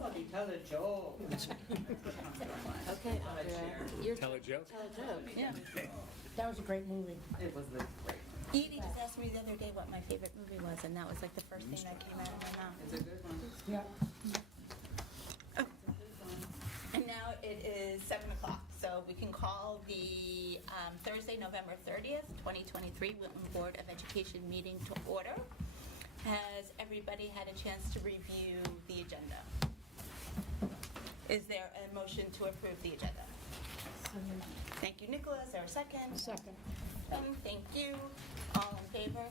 Somebody tell a joke. Okay, Audra, your Tell a turn. joke? Tell a joke, yeah. That was a great movie. It was a great. Edie just asked me the other day what my favorite movie was, and that was like the first thing that came out of my mouth. It's a good one. Yeah. And now it is 7 o'clock, so we can call the Thursday, November 30th, 2023 Wilton Board of Education meeting to order. Has everybody had a chance to review the agenda? Is there a motion to approve the agenda? Thank you, Nicola. Is there a second? Second. Thank you. All in favor?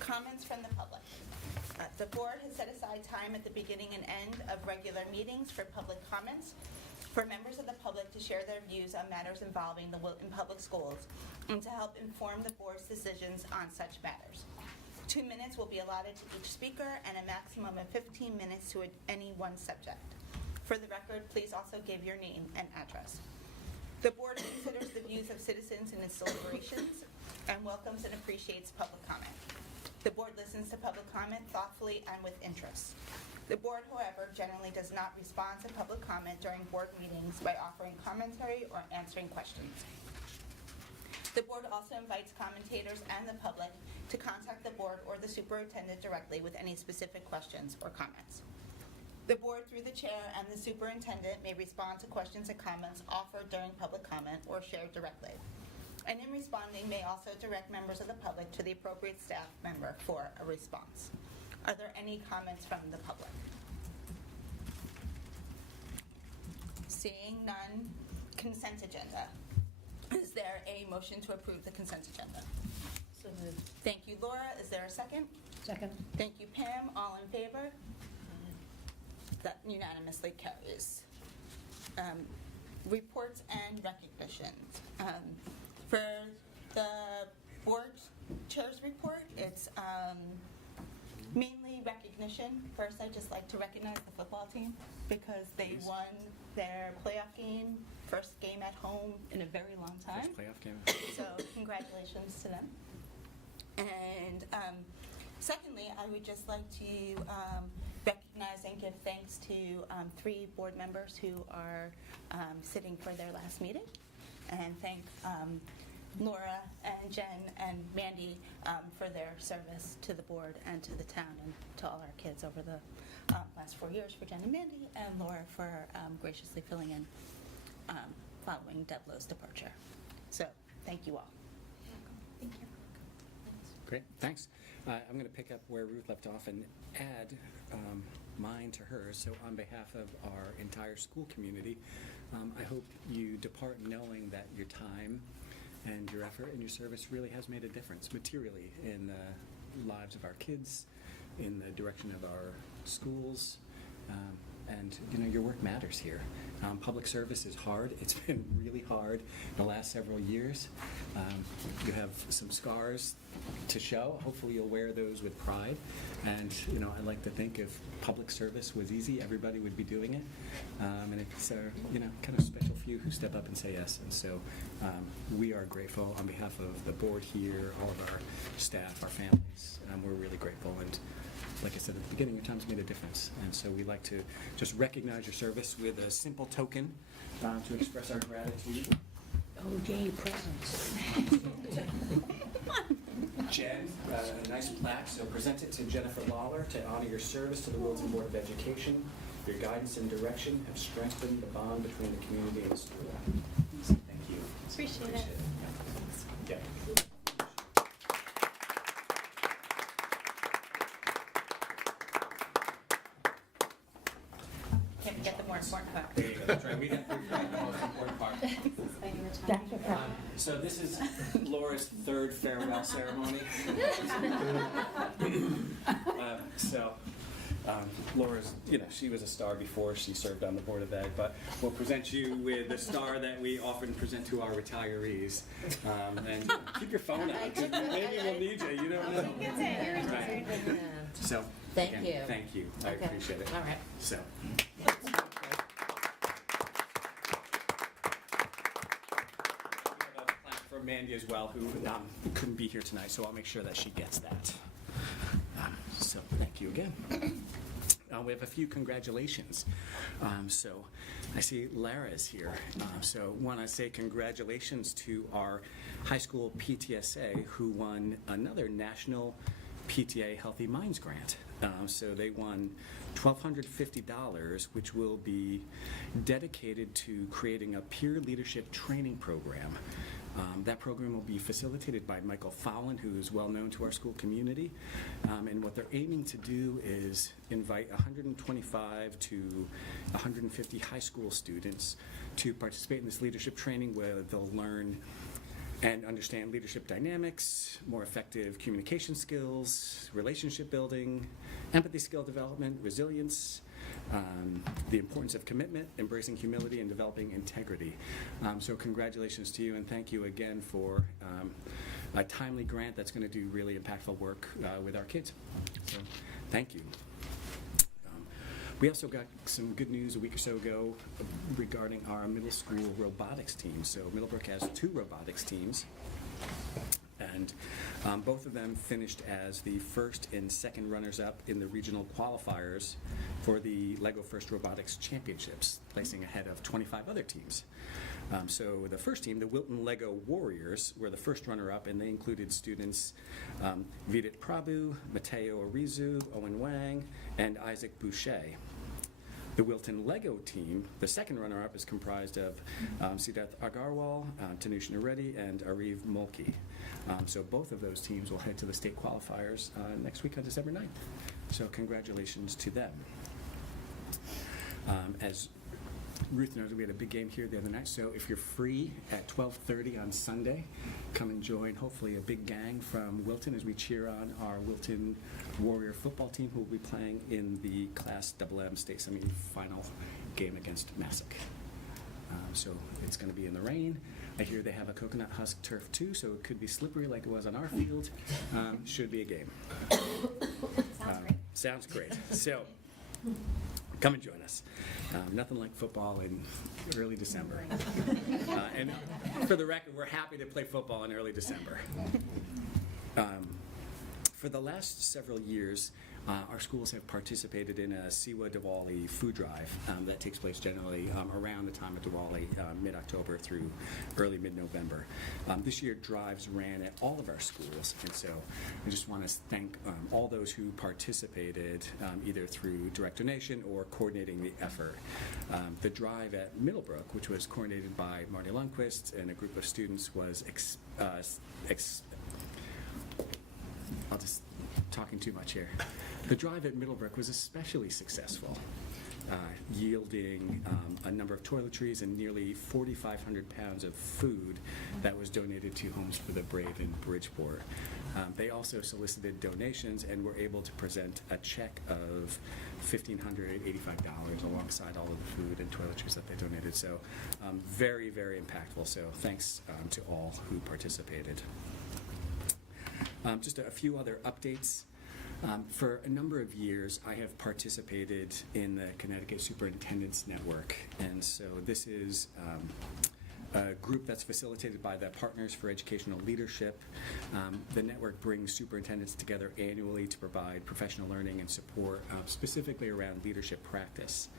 Comments from the public. The board has set aside time at the beginning and end of regular meetings for public comments for members of the public to share their views on matters involving the Wilton Public Schools and to help inform the board's decisions on such matters. 2 minutes will be allotted to each speaker and a maximum of 15 minutes to any one subject. For the record, please also give your name and address. The board considers the views of citizens in its deliberations and welcomes and appreciates public comment. The board listens to public comment thoughtfully and with interest. The board, however, generally does not respond to public comment during board meetings by offering commentary or answering questions. The board also invites commentators and the public to contact the board or the superintendent directly with any specific questions or comments. The board, through the chair and the superintendent, may respond to questions and comments offered during public comment or shared directly, and in responding may also direct members of the public to the appropriate staff member for a response. Are there any comments from the public? Seeing none, consent agenda. Is there a motion to approve the consent agenda? So moved. Thank you, Laura. Is there a second? Second. Thank you, Pam. All in favor? That unanimously carries. Reports and recognitions. For the board chair's report, it's mainly recognition. First, I'd just like to recognize the football team because they won their playoff game, first game at home in a very long time. First playoff game. So congratulations to them. And secondly, I would just like to recognize and give thanks to 3 board members who are sitting for their last meeting, and thank Laura and Jen and Mandy for their service to the board and to the town and to all our kids over the last 4 years, for Jen and Mandy, and Laura for graciously filling in following Deb Lowe's departure. So thank you all. Thank you. Great, thanks. I'm going to pick up where Ruth left off and add mine to hers. So on behalf of our entire school community, I hope you depart knowing that your time and your effort and your service really has made a difference materially in the lives of our kids, in the direction of our schools, and you know, your work matters here. Public service is hard. It's been really hard the last several years. You have some scars to show. Hopefully you'll wear those with pride. And you know, I like to think if public service was easy, everybody would be doing it. And it's you know, kind of special few who step up and say yes. And so we are grateful on behalf of the board here, all of our staff, our families. We're really grateful. And like I said at the beginning, your time's made a difference. And so we'd like to just recognize your service with a simple token to express our gratitude. Oh, yay, presents. Jen, a nice plaque, so present it to Jennifer Lawler to honor your service to the Wilton Board of Education. Your guidance and direction have strengthened the bond between the community and the school. So thank you. Appreciate it. Yeah. Can't forget the more important part. There you go. That's right. We have the most important part. That's a fact. So this is Laura's 3rd farewell ceremony. Laura's, you know, she was a star before she served on the Board of Ed, but we'll present you with the star that we often present to our retirees. And keep your phone out, 'cause maybe we'll need you, you don't know. Right. So, Thank again, you. Thank you. I Okay. appreciate it. All right. So. For Mandy as well, who couldn't be here tonight, so I'll make sure that she gets that. So Thank you again. We have a few congratulations. So I see Lara is here. So want to say congratulations to our high school PTSA who won another national PTA Healthy Minds grant. So they won $1,250, which will be dedicated to creating a peer leadership training program. That program will be facilitated by Michael Fowlin, who is well known to our school community. And what they're aiming to do is invite 125 to 150 high school students to participate in this leadership training where they'll learn and understand leadership dynamics, more effective communication skills, relationship building, empathy skill development, resilience, the importance of commitment, embracing humility, and developing integrity. So congratulations to you, and thank you again for a timely grant that's going to do really impactful work with our kids. So thank you. We also got some good news a week or so ago regarding our middle school robotics team. So Middlebrook has 2 robotics teams, and both of them finished as the first and second runners-up in the regional qualifiers for the LEGO First Robotics Championships, placing ahead of 25 other teams. So the first team, the Wilton LEGO Warriors, were the first runner-up, and they included students Vidit Prabhu, Mateo Arizu, Owen Wang, and Isaac Boucher. The Wilton LEGO team, the second runner-up, is comprised of Siddharth Agarwal, Tanush Reddy, and Ariv Mulkey. So both of those teams will head to the state qualifiers next week on December 9th. So congratulations to them. As Ruth knows, we had a big game here the other night, so if you're free at 12:30 on Sunday, come and join hopefully a big gang from Wilton as we cheer on our Wilton Warrior football team who will be playing in the Class MM state semi-final game against Massac. So it's going to be in the rain. I hear they have a coconut husk turf too, so it could be slippery like it was on our field. Should be a game. Sounds great. So come and join us. Nothing like football in early December. And for the record, we're happy to play football in early December. For the last several years, our schools have participated in a Siwa Diwali food drive that takes place generally around the time of Diwali, mid-October through early mid-November. This year, drives ran at all of our schools, and so I just want to thank all those who participated, either through direct donation or coordinating the effort. The drive at Middlebrook, which was coordinated by Marty Lundquist and a group of students, was I'll just talking too much here. The drive at Middlebrook was especially successful, yielding a number of toiletries and nearly 4,500 pounds of food that was donated to Homes for the Brave in Bridgeport. They also solicited donations and were able to present a check of $1,585 alongside all of the food and toiletries that they donated. So very, very impactful. So thanks to all who participated. Just a few other updates. For a number of years, I have participated in the Connecticut Superintendents Network, and so this is a group that's facilitated by the Partners for Educational Leadership. The network brings superintendents together annually to provide professional learning and support, specifically around leadership practice.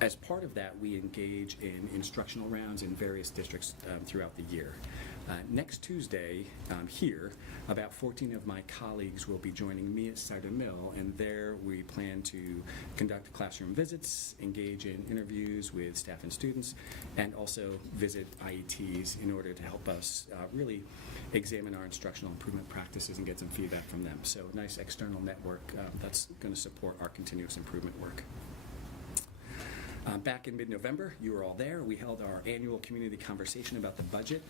As part of that, we engage in instructional rounds in various districts throughout the year. Next Tuesday, here, about 14 of my colleagues will be joining me at Cider Mill, and there we plan to conduct classroom visits, engage in interviews with staff and students, and also visit IETs in order to help us really examine our instructional improvement practices and get some feedback from them. So nice external network that's going to support our continuous improvement work. Back in mid-November, you were all there. We held our annual community conversation about the budget.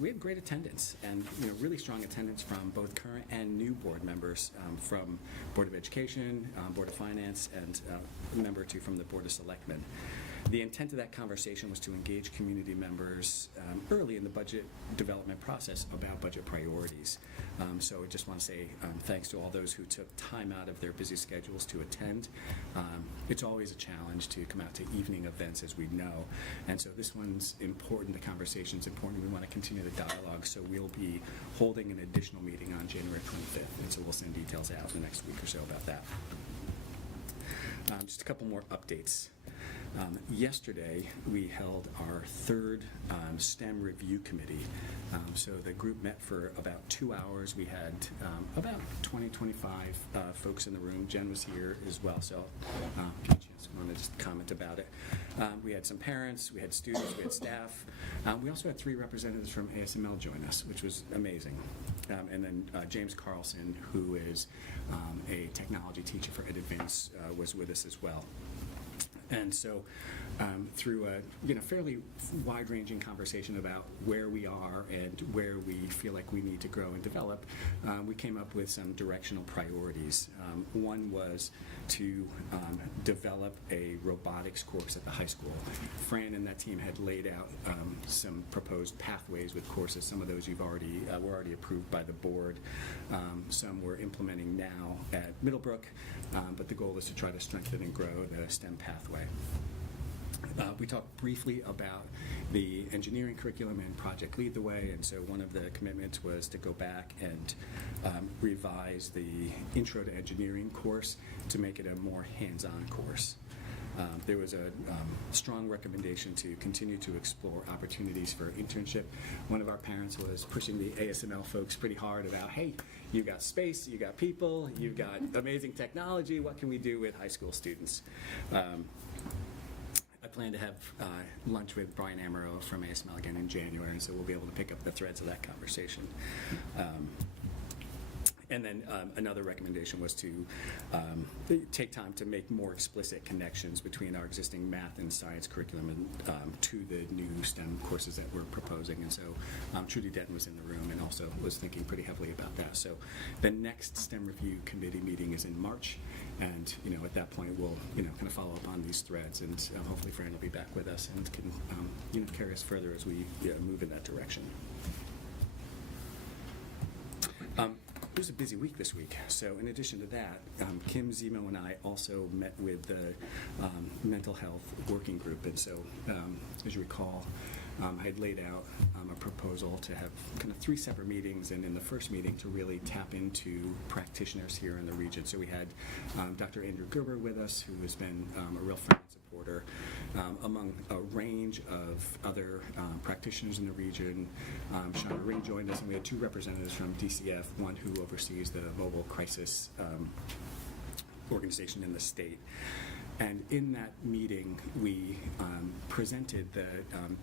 We had great attendance and really strong attendance from both current and new board members from Board of Education, Board of Finance, and a member or two from the Board of Selectmen. The intent of that conversation was to engage community members early in the budget development process about budget priorities. So I just want to say thanks to all those who took time out of their busy schedules to attend. It's always a challenge to come out to evening events, as we know, and so this one's important. The conversation's important. We want to continue the dialogue, so we'll be holding an additional meeting on January 25th, and so we'll send details out in the next week or so about that. Just a couple more updates. Yesterday, we held our third STEM review committee. So the group met for about 2 hours. We had about 20, 25 folks in the room. Jen was here as well, so get a chance to just comment about it. We had some parents, we had students, we had staff. We also had 3 representatives from ASML join us, which was amazing. And then James Carlson, who is a technology teacher for Ed Advance, was with us as well. And so through a fairly wide-ranging conversation about where we are and where we feel like we need to grow and develop, we came up with some directional priorities. One was to develop a robotics course at the high school. Fran and that team had laid out some proposed pathways with courses. Some of those were already approved by the board. Some we're implementing now at Middlebrook, but the goal is to try to strengthen and grow the STEM pathway. We talked briefly about the engineering curriculum and Project Lead the Way, and so one of the commitments was to go back and revise the Intro to Engineering course to make it a more hands-on course. There was a strong recommendation to continue to explore opportunities for internship. One of our parents was pushing the ASML folks pretty hard about, hey, you got space, you got people, you've got amazing technology, what can we do with high school students? I plan to have lunch with Brian Amaro from ASML again in January, and so we'll be able to pick up the threads of that conversation. And then another recommendation was to take time to make more explicit connections between our existing math and science curriculum and to the new STEM courses that we're proposing. And so Trudy Denton was in the room and also was thinking pretty heavily about that. So the next STEM review committee meeting is in March, and at that point we'll kind of follow up on these threads, and hopefully Fran will be back with us and can carry us further as we move in that direction. It was a busy week this week, so in addition to that, Kim Zemo and I also met with the mental health working group, and so as you recall, I had laid out a proposal to have kind of 3 separate meetings, and in the first meeting to really tap into practitioners here in the region. So we had Dr. Andrew Gerber with us, who has been a real friend and supporter, among a range of other practitioners in the region. Shauna Ring joined us, and we had 2 representatives from DCF, one who oversees the mobile crisis organization in the state. And in that meeting, we presented the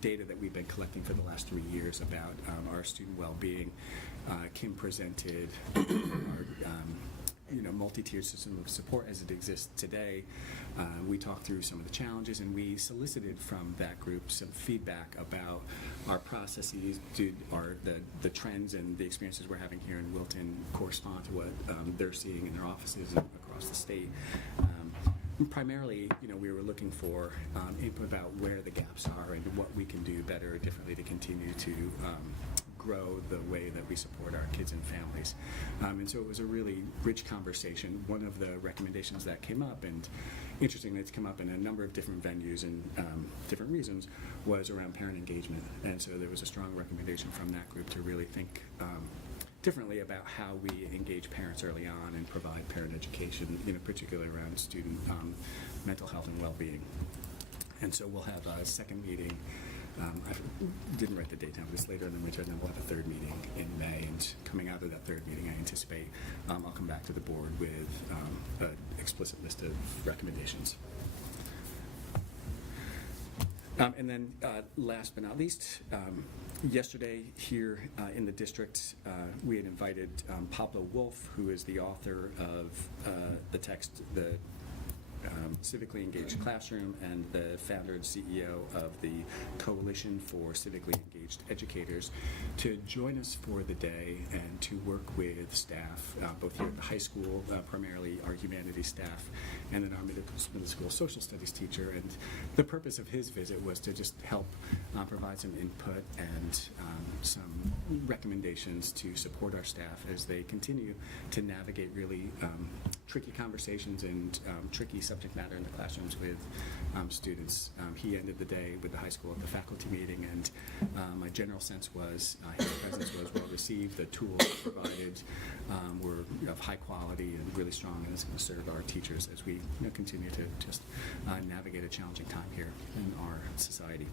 data that we've been collecting for the last 3 years about our student well-being. Kim presented our multi-tiered system of support as it exists today. We talked through some of the challenges, and we solicited from that group some feedback about our processes. The trends and the experiences we're having here in Wilton correspond to what they're seeing in their offices across the state. Primarily, we were looking for input about where the gaps are and what we can do better or differently to continue to grow the way that we support our kids and families. And so it was a really rich conversation. One of the recommendations that came up, and interestingly it's come up in a number of different venues and different reasons, was around parent engagement. And so there was a strong recommendation from that group to really think differently about how we engage parents early on and provide parent education, particularly around student mental health and well-being. And so we'll have a second meeting. I didn't write the date down, but it's later in the winter, and then we'll have a third meeting in May. And coming out of that third meeting, I anticipate I'll come back to the board with an explicit list of recommendations. And then last but not least, yesterday here in the district, we had invited Pablo Wolf, who is the author of the text, the Civically Engaged Classroom and the founder and CEO of the Coalition for Civically Engaged Educators, to join us for the day and to work with staff, both here at the high school, primarily our humanities staff, and then our middle school social studies teacher. And the purpose of his visit was to just help provide some input and some recommendations to support our staff as they continue to navigate really tricky conversations and tricky subject matter in the classrooms with students. He ended the day with the high school at the faculty meeting, and my general sense was his presence was well received. The tools provided were of high quality and really strong, and it's going to serve our teachers as we continue to just navigate a challenging time here in our society.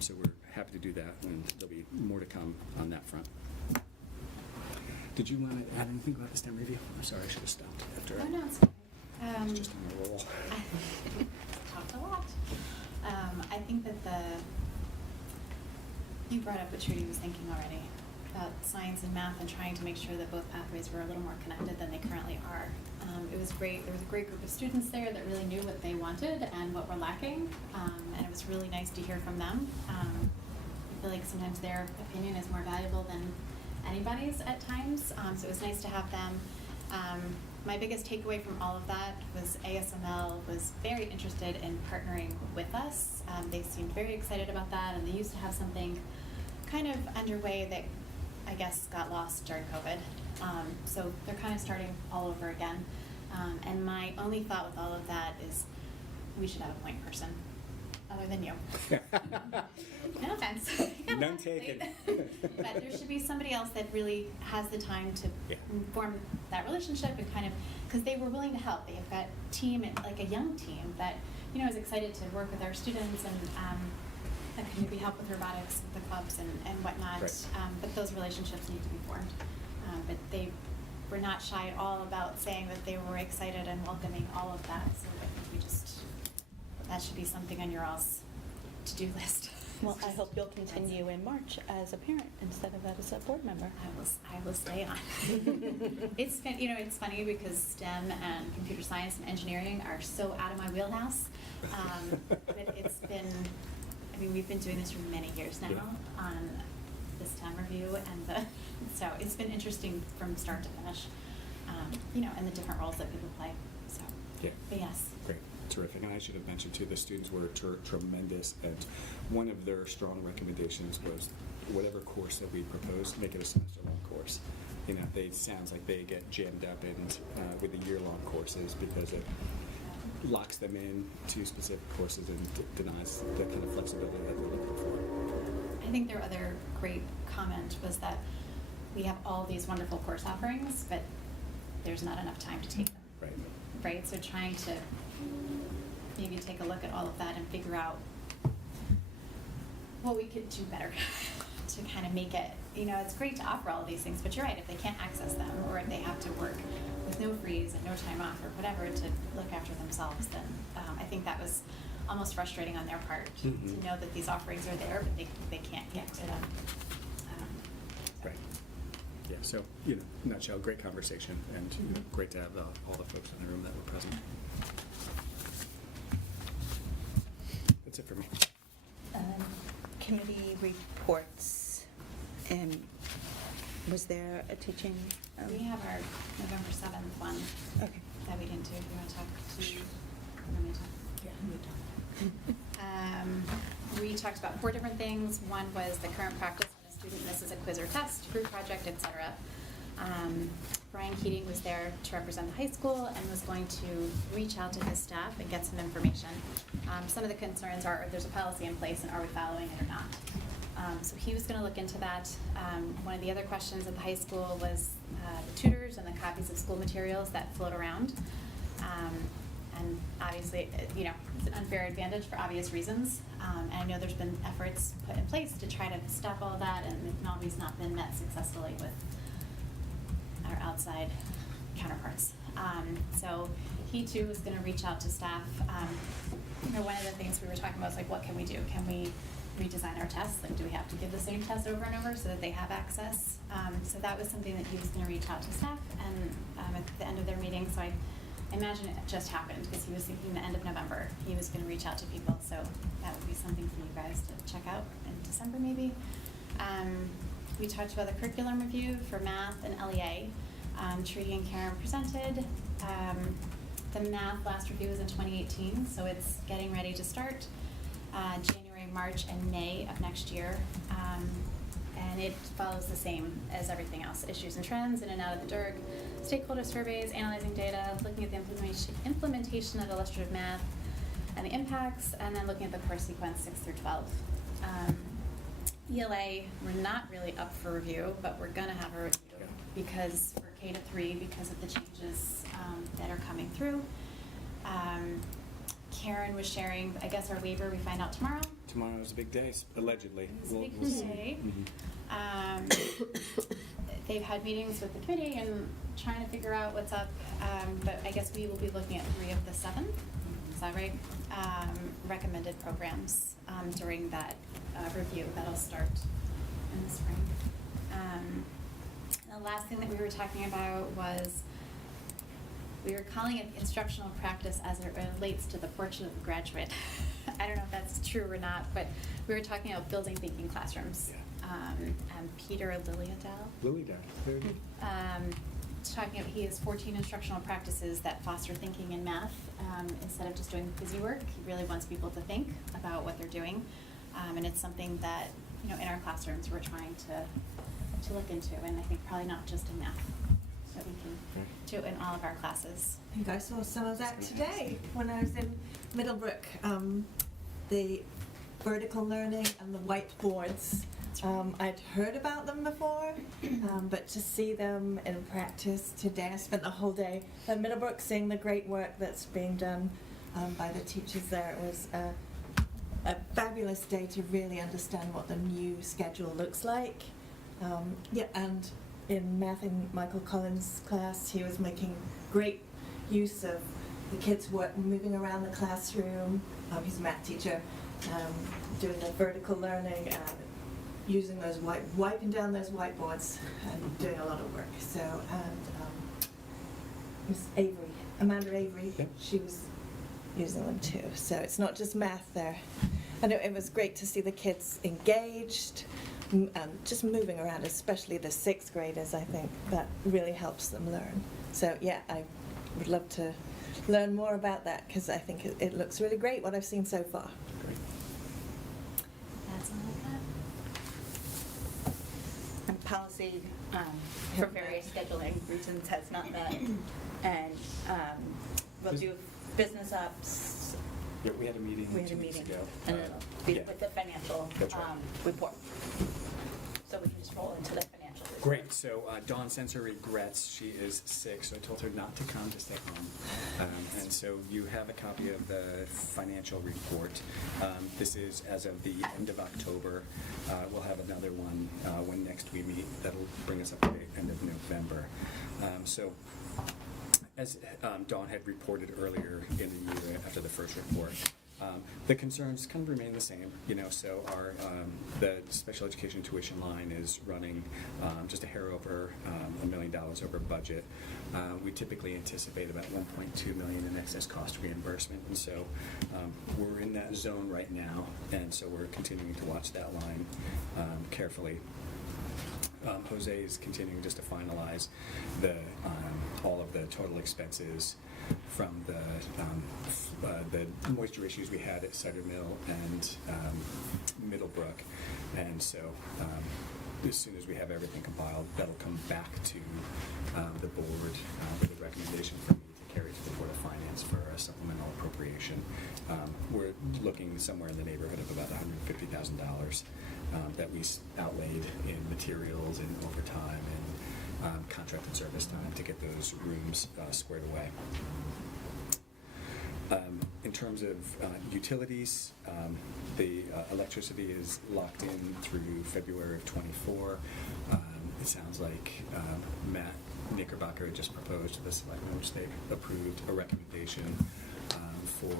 So we're happy to do that, and there'll be more to come on that front. Did you want to add anything about the STEM review? I'm sorry, I should have stopped after. Oh, no, it's okay. I was just on a roll. Talked a lot. I think that you brought up what Trudy was thinking already about science and math and trying to make sure that both pathways were a little more connected than they currently are. It was great. There was a great group of students there that really knew what they wanted and what were lacking, and it was really nice to hear from them. I feel like sometimes their opinion is more valuable than anybody's at times, so it was nice to have them. My biggest takeaway from all of that was ASML was very interested in partnering with us. They seemed very excited about that, and they used to have something kind of underway that I guess got lost during COVID. So they're kind of starting all over again. And my only thought with all of that is we should have a point person other than you. No offense. None taken. But there should be somebody else that really has the time to form that relationship and kind of, because they were willing to help. They've got team, like a young team that, is excited to work with our students and that can maybe help with robotics, with the clubs and whatnot. Right. But those relationships need to be formed. But they were not shy at all about saying that they were excited and welcoming all of that. So I think that should be something on your all's to-do list. Well, I hope you'll continue in March as a parent instead of as a board member. I will stay on. It's been, it's funny because STEM and computer science and engineering are so out of my wheelhouse. But it's been, we've been doing this for many years now on the STEM review, and so it's been interesting from start to finish, and the different roles that people play. So, but yes. Great. Terrific. And I should have mentioned too, the students were tremendous, and one of their strong recommendations was whatever course that we proposed, make it a semester-long course. It sounds like they get jammed up with the year-long courses because it locks them in to specific courses and denies the kind of flexibility that they're looking for. I think their other great comment was that we have all these wonderful course offerings, but there's not enough time to take them. Right. Right? So trying to maybe take a look at all of that and figure out what we could do better to kind of make it, it's great to offer all of these things, but you're right, if they can't access them or if they have to work with no freeze and no time off or whatever to look after themselves, then I think that was almost frustrating on their part to know that these offerings are there, but they can't get to them. Right. Yeah, so, nutshell, great conversation, and great to have all the folks in the room that were present. That's it for me. Committee reports. Was there a teaching? We have our November 7th one Okay. that we didn't do. You want to talk to? You want me to talk? We talked about 4 different things. One was the current practice when a student misses a quiz or test, group project, etc. Brian Keating was there to represent the high school and was going to reach out to his staff and get some information. Some of the concerns are, there's a policy in place and are we following it or not? So he was going to look into that. One of the other questions at the high school was the tutors and the copies of school materials that float around. And obviously, it's an unfair advantage for obvious reasons. And I know there's been efforts put in place to try to stop all of that, and it's always not been met successfully with our outside counterparts. So he too was going to reach out to staff. One of the things we were talking about was what can we do? Can we redesign our tests? Do we have to give the same test over and over so that they have access? So that was something that he was going to reach out to staff and at the end of their meeting. So I I imagine it just happened because he was thinking the end of November he was going to reach out to people, so that would be something for you guys to check out in December maybe. We talked about the curriculum review for math and LEA. Trudy and Karen presented. The math last review was in 2018, so it's getting ready to start January, March, and May of next year. And it follows the same as everything else: issues and trends, in and out of the DIRG, stakeholder surveys, analyzing data, looking at the implementation of illustrative math and the impacts, and then looking at the course sequence 6 through 12. ELA, we're not really up for review, but we're going to have a review because for K to 3, because of the changes that are coming through. Karen was sharing, I guess, our waiver we find out tomorrow. Tomorrow is a big day, allegedly. It's a big We'll see. day. Mhm. They've had meetings with the committee and trying to figure out what's up, but I guess we will be looking at 3 of the 7, is that right? Recommended programs during that review that'll start in the spring. The last thing that we were talking about was we were calling it instructional practice as it relates to the portrait of the graduate. I don't know if that's true or not, but we were talking about building thinking classrooms. Yeah. And Peter Lilliadell Lily Dad, there it is. talking about, he has 14 instructional practices that foster thinking in math. Instead of just doing busy work, he really wants people to think about what they're doing. And it's something that, you know, in our classrooms we're trying to look into, and I think probably not just in math. So we can do it in all of our classes. I think I saw some of that today when I was in Middlebrook. The vertical learning and the whiteboards. I'd heard about them before, but to see them in practice today, I spent the whole day at Middlebrook seeing the great work that's being done by the teachers there. It was a fabulous day to really understand what the new schedule looks like. Yeah, and in math in Michael Collins' class, he was making great use of the kids' work moving around the classroom. He's a math teacher, doing the vertical learning and using those wiping down those whiteboards and doing a lot of work. So, and Miss Avery, Amanda Avery, Yep. she was using them too. So it's not just math there. And it was great to see the kids engaged, just moving around, especially the 6th graders. I think that really helps them learn. So yeah, I would love to learn more about that because I think it looks really great what I've seen so far. Great. That's all I have. And policy for various scheduling reasons has not met. And we'll do business ops. Yeah, we had a meeting We had 2 a weeks meeting. ago. And it'll be Yeah. with the financial That's right. report. So we can just roll into the financial report. Great. So Dawn sends her regrets. She is sick, so I told her not to come, to stay home. And so you have a copy of the financial report. This is as of the end of October. We'll have another one when next we meet. That'll bring us up to the end of November. So as Dawn had reported earlier in the year after the first report, the concerns kind of remain the same, you know. So our the special education tuition line is running just a hair over $1 million over budget. We typically anticipate about $1.2 million in excess cost reimbursement, and so we're in that zone right now, and so we're continuing to watch that line carefully. Jose is continuing just to finalize the all of the total expenses from the moisture issues we had at Cider Mill and Middlebrook, and so as soon as we have everything compiled, that'll come back to the board with a recommendation for me to carry to the Board of Finance for a supplemental appropriation. We're looking somewhere in the neighborhood of about $150,000 that we outlaid in materials and overtime and contracted service time to get those rooms squared away. In terms of utilities, the electricity is locked in through February of '24. It sounds like Matt Knickerbocker just proposed to the selectmen, which they approved a recommendation for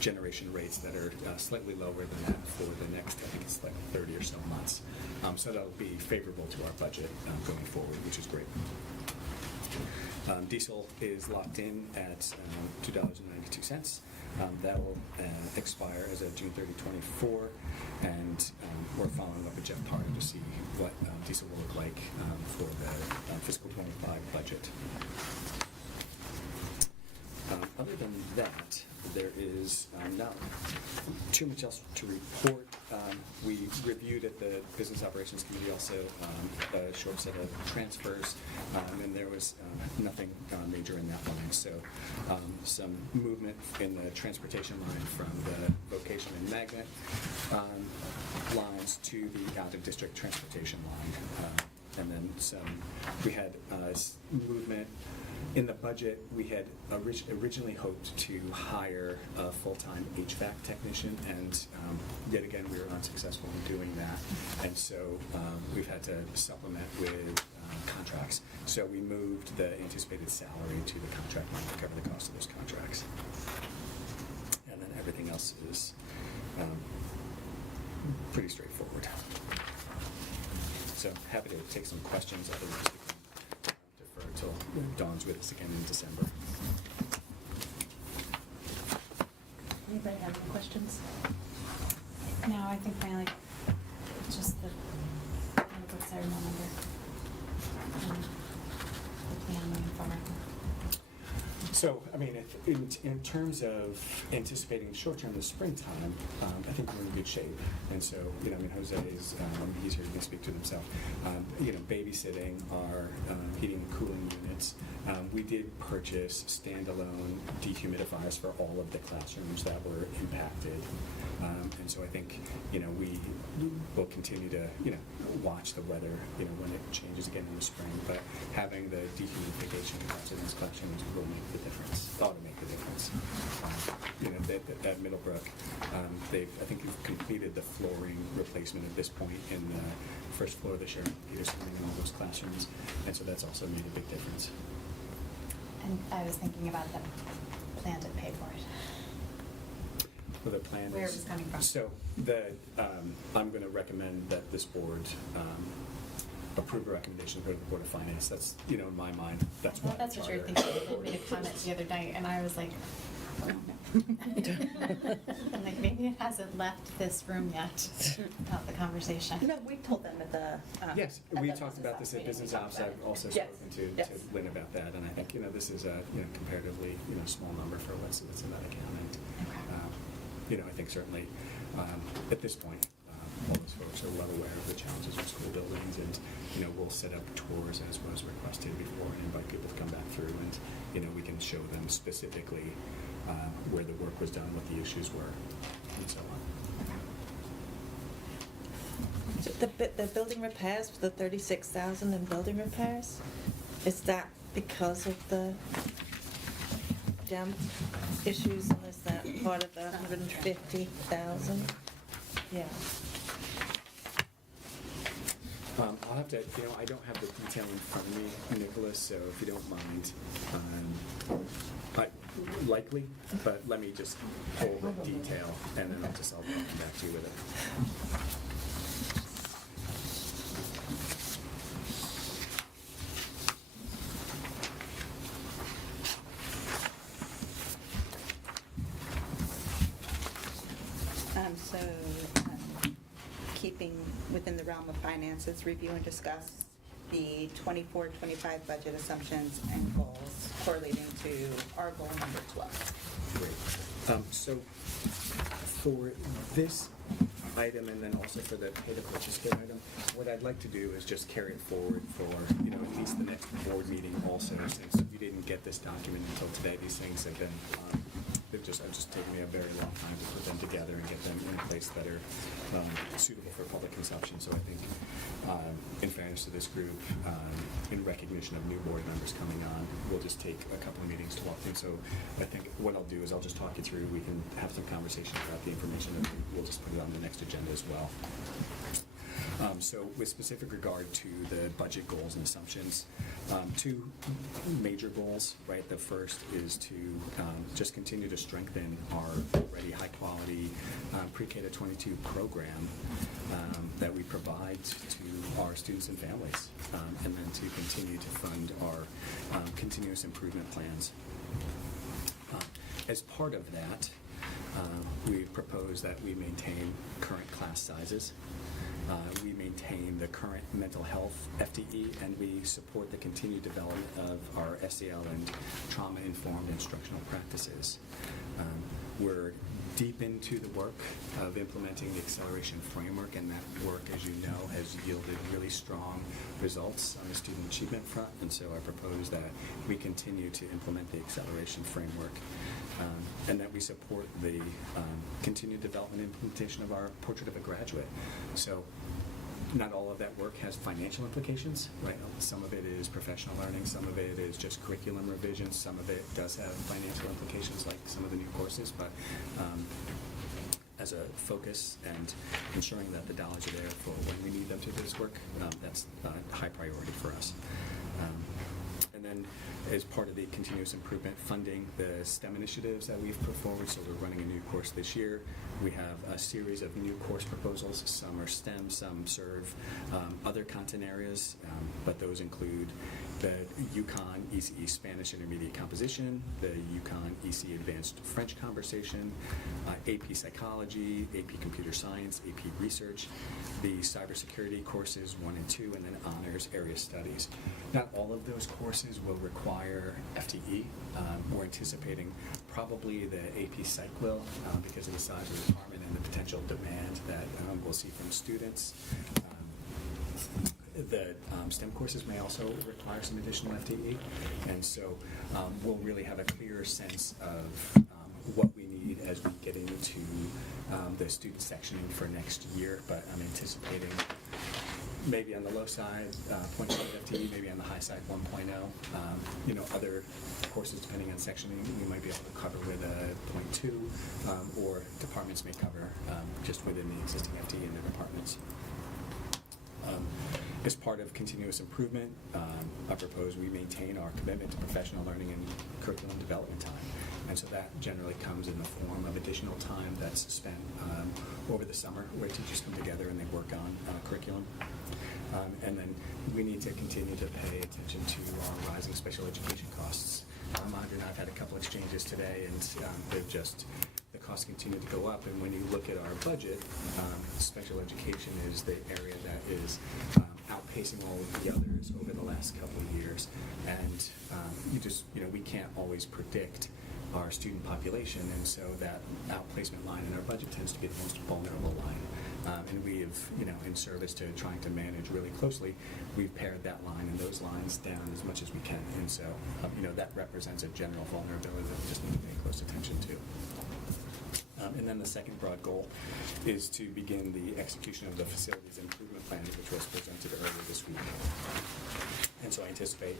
generation rates that are slightly lower than that for the next, I think it's like 30 or so months. So that'll be favorable to our budget going forward, which is great. Diesel is locked in at $2.92. That will expire as of June 30, 24, and we're following up with Jeff Pardo to see what diesel will look like for the fiscal 25 budget. Other than that, there is not too much else to report. We reviewed at the Business Operations Committee also a short set of transfers, and there was nothing major in that line. So some movement in the transportation line from the vocation and magnet lines to the out-of-district transportation line. And then we had movement. In the budget, we had originally hoped to hire a full-time HVAC technician, and yet again, we were unsuccessful in doing that. And so we've had to supplement with contracts. So we moved the anticipated salary to the contract line to cover the cost of those contracts. And then everything else is pretty straightforward. So happy to take some questions. Otherwise, defer till Dawn's with us again in December. Anybody have any questions? No, I think my only, just the, books I remember. The plan moving forward. So, I mean, in terms of anticipating short-term this springtime, I think we're in good shape. And so, I mean, Jose is, he's here to speak to himself. Babysitting our heating and cooling units. We did purchase standalone dehumidifiers for all of the classrooms that were impacted. And so I think, we will continue to, watch the weather, when it changes again in the spring. But having the dehumidification in these classrooms will make the difference, ought to make the difference. At Middlebrook, I think we've completed the flooring replacement at this point in the first floor of the Sheridan Peterson in all those classrooms. And so that's also made a big difference. And I was thinking about the plan to pay for it. Well, the plan Where is, it was coming from. So I'm going to recommend that this board approve a recommendation for the Board of Finance. That's, in my mind, that's Well, why. that's what you're thinking. You made a comment the other night, and I was like, I'm like, maybe it hasn't left this room yet, about the conversation. No, we told them at the. Yes, at we the talked about this at meeting. Business We talked Ops. about I've it. also Yes, spoken yes. to Lynn about that, and I think, this is a, comparatively, small number for what's in that account. And, I think certainly, at this point, all those folks are well aware of the challenges of school buildings, and, we'll set up tours as was requested before and invite people to come back through, and, we can show them specifically where the work was done, what the issues were, and so on. So the building repairs, the 36,000 in building repairs, is that because of the damp issues, and is that part of the 150,000? Yeah. I'll have to, I don't have the detail in front of me, Nicholas, so if you don't mind, likely, but let me just pull the detail, and then I'll come back to you with it. Keeping within the realm of finances, review and discuss the 24-25 budget assumptions and goals correlating to our goal number 12. Great. So for this item, and then also for the pay to purchase kit item, what I'd like to do is just carry it forward for, at least the next board meeting also, since we didn't get this document until today. These things have been, it's just taken me a very long time to put them together and get them in a place that are suitable for public consumption. So I think, in fairness to this group, in recognition of new board members coming on, we'll just take a couple of meetings to walk through. So I think what I'll do is I'll just talk you through. We can have some conversation about the information, and we'll just put it on the next agenda as well. So with specific regard to the budget goals and assumptions, two major goals, right? The first is to just continue to strengthen our already high-quality pre-K to 22 program that we provide to our students and families, and then to continue to fund our continuous improvement plans. As part of that, we propose that we maintain current class sizes. We maintain the current mental health FTE, and we support the continued development of our SEL and trauma-informed instructional practices. We're deep into the work of implementing the acceleration framework, and that work, as you know, has yielded really strong results on the student achievement front, and so I propose that we continue to implement the acceleration framework, and that we support the continued development and implementation of our Portrait of a Graduate. So not all of that work has financial implications, right? Some of it is professional learning, some of it is just curriculum revisions, some of it does have financial implications like some of the new courses, but as a focus and ensuring that the dollars are there for when we need them to do this work, that's a high priority for us. And then as part of the continuous improvement funding, the STEM initiatives that we've put forward, so we're running a new course this year. We have a series of new course proposals. Some are STEM, some serve other content areas, but those include the UConn ECE Spanish Intermediate Composition, the UConn ECE Advanced French Conversation, AP Psychology, AP Computer Science, AP Research, the Cybersecurity courses 1 and 2, and then Honors Area Studies. Not all of those courses will require FTE. We're anticipating probably the AP Psych will, because of the size of the department and the potential demand that we'll see from students. The STEM courses may also require some additional FTE, and so we'll really have a clearer sense of what we need as we get into the student sectioning for next year, but I'm anticipating maybe on the low side 0.5 FTE, maybe on the high side 1.0. Other courses, depending on sectioning, we might be able to cover with a 0.2, or departments may cover just within the existing FTE in their departments. As part of continuous improvement, I propose we maintain our commitment to professional learning and curriculum development time. And so that generally comes in the form of additional time that's spent over the summer where teachers come together and they work on curriculum. And then we need to continue to pay attention to our rising special education costs. Andrea and I have had a couple exchanges today, and the costs continue to go up. And when you look at our budget, special education is the area that is outpacing all of the others over the last couple of years. And we can't always predict our student population, and so that outplacement line in our budget tends to be the most vulnerable line. And we have, in service to trying to manage really closely, we've pared that line and those lines down as much as we can. And so, that represents a general vulnerability that we just need to pay close attention to. And then the second broad goal is to begin the execution of the facilities improvement plan, which was presented earlier this week. And so I anticipate,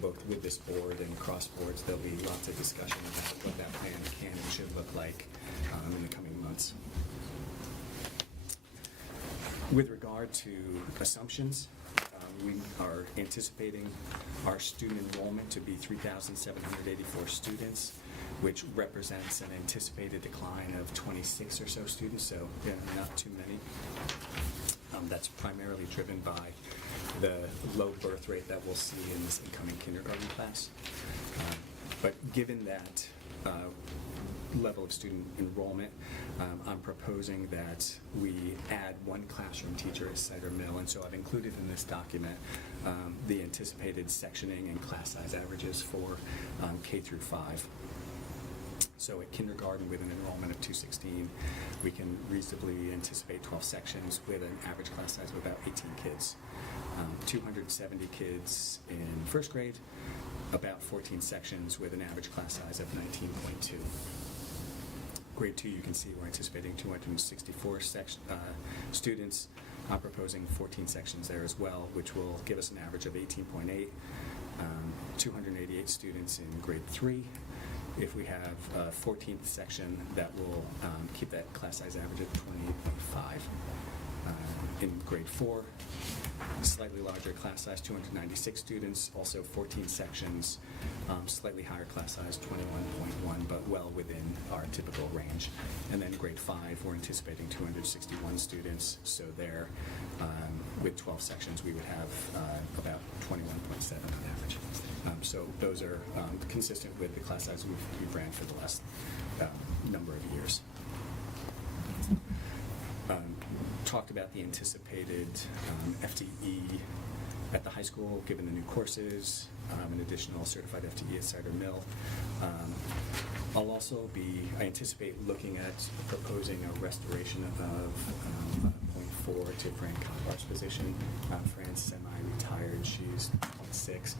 both with this board and cross boards, there'll be lots of discussion about what that plan can and should look like in the coming months. With regard to assumptions, we are anticipating our student enrollment to be 3,784 students, which represents an anticipated decline of 26 or so students, so not too many. That's primarily driven by the low birth rate that we'll see in this incoming kindergarten class. But given that level of student enrollment, I'm proposing that we add one classroom teacher at Cider Mill, and so I've included in this document the anticipated sectioning and class size averages for K through 5. So at kindergarten, with an enrollment of 216, we can reasonably anticipate 12 sections with an average class size of about 18 kids. 270 kids in first grade, about 14 sections with an average class size of 19.2. Grade 2, you can see we're anticipating 264 students. I'm proposing 14 sections there as well, which will give us an average of 18.8. 288 students in grade 3. If we have a 14th section, that will keep that class size average at 28.5. In grade 4, slightly larger class size, 296 students, also 14 sections, slightly higher class size, 21.1, but well within our typical range. And then grade 5, we're anticipating 261 students. So there, with 12 sections, we would have about 21.7 on average. So those are consistent with the class size we've ran for the last number of years. Talked about the anticipated FTE at the high school, given the new courses, an additional certified FTE at Cider Mill. I anticipate looking at proposing a restoration of 0.4 to Fran Conbar's position. Fran's semi-retired, she's 0.6.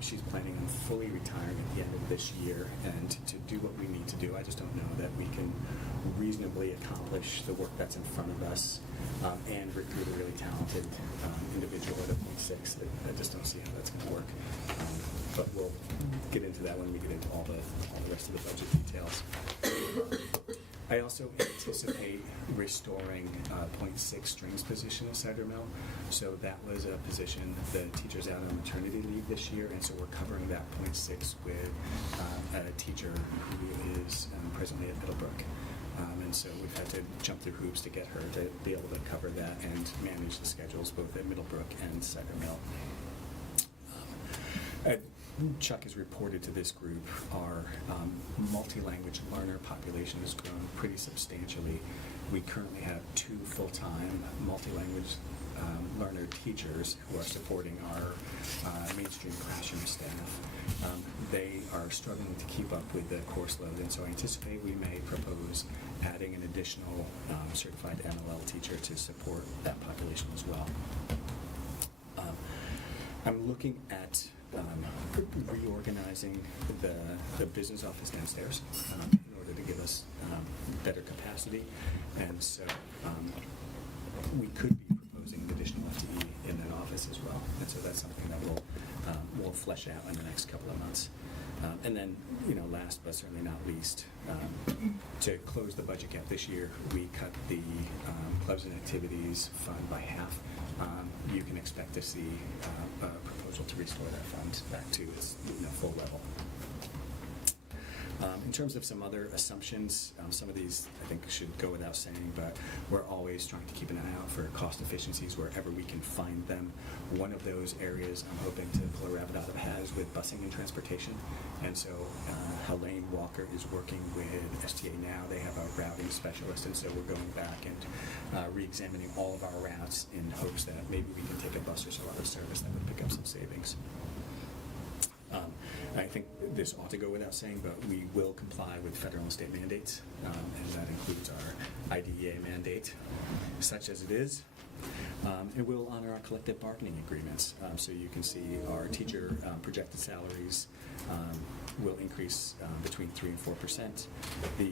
She's planning on fully retiring at the end of this year, and to do what we need to do, I just don't know that we can reasonably accomplish the work that's in front of us and recruit a really talented individual at a 0.6. I just don't see how that's going to work. But we'll get into that when we get into all the rest of the budget details. I also anticipate restoring 0.6 strings position at Cider Mill. So that was a position the teacher's out on maternity leave this year, and so we're covering that 0.6 with a teacher who is presently at Middlebrook. And so we've had to jump through hoops to get her to be able to cover that and manage the schedules both at Middlebrook and Cider Mill. Chuck has reported to this group our multi-language learner population has grown pretty substantially. We currently have 2 full-time multi-language learner teachers who are supporting our mainstream classroom staff. They are struggling to keep up with the course load, and so I anticipate we may propose adding an additional certified MLL teacher to support that population as well. I'm looking at reorganizing the business office downstairs in order to give us better capacity, and so we could be proposing an additional FTE in that office as well, and so that's something that we'll flesh out in the next couple of months. And then, last but certainly not least, to close the budget gap this year, we cut the clubs and activities fund by half. You can expect to see a proposal to restore that fund back to its full level. In terms of some other assumptions, some of these I think should go without saying, but we're always trying to keep an eye out for cost efficiencies wherever we can find them. One of those areas I'm hoping to pull a rabbit out of a hat is with busing and transportation. And so Helene Walker is working with STA now. They have a routing specialist, and so we're going back and re-examining all of our routes in hopes that maybe we can take a bus or so out of service that would pick up some savings. I think this ought to go without saying, but we will comply with federal and state mandates, and that includes our IDEA mandate, such as it is. It will honor our collective bargaining agreements. So you can see our teacher projected salaries will increase between 3% and 4%. The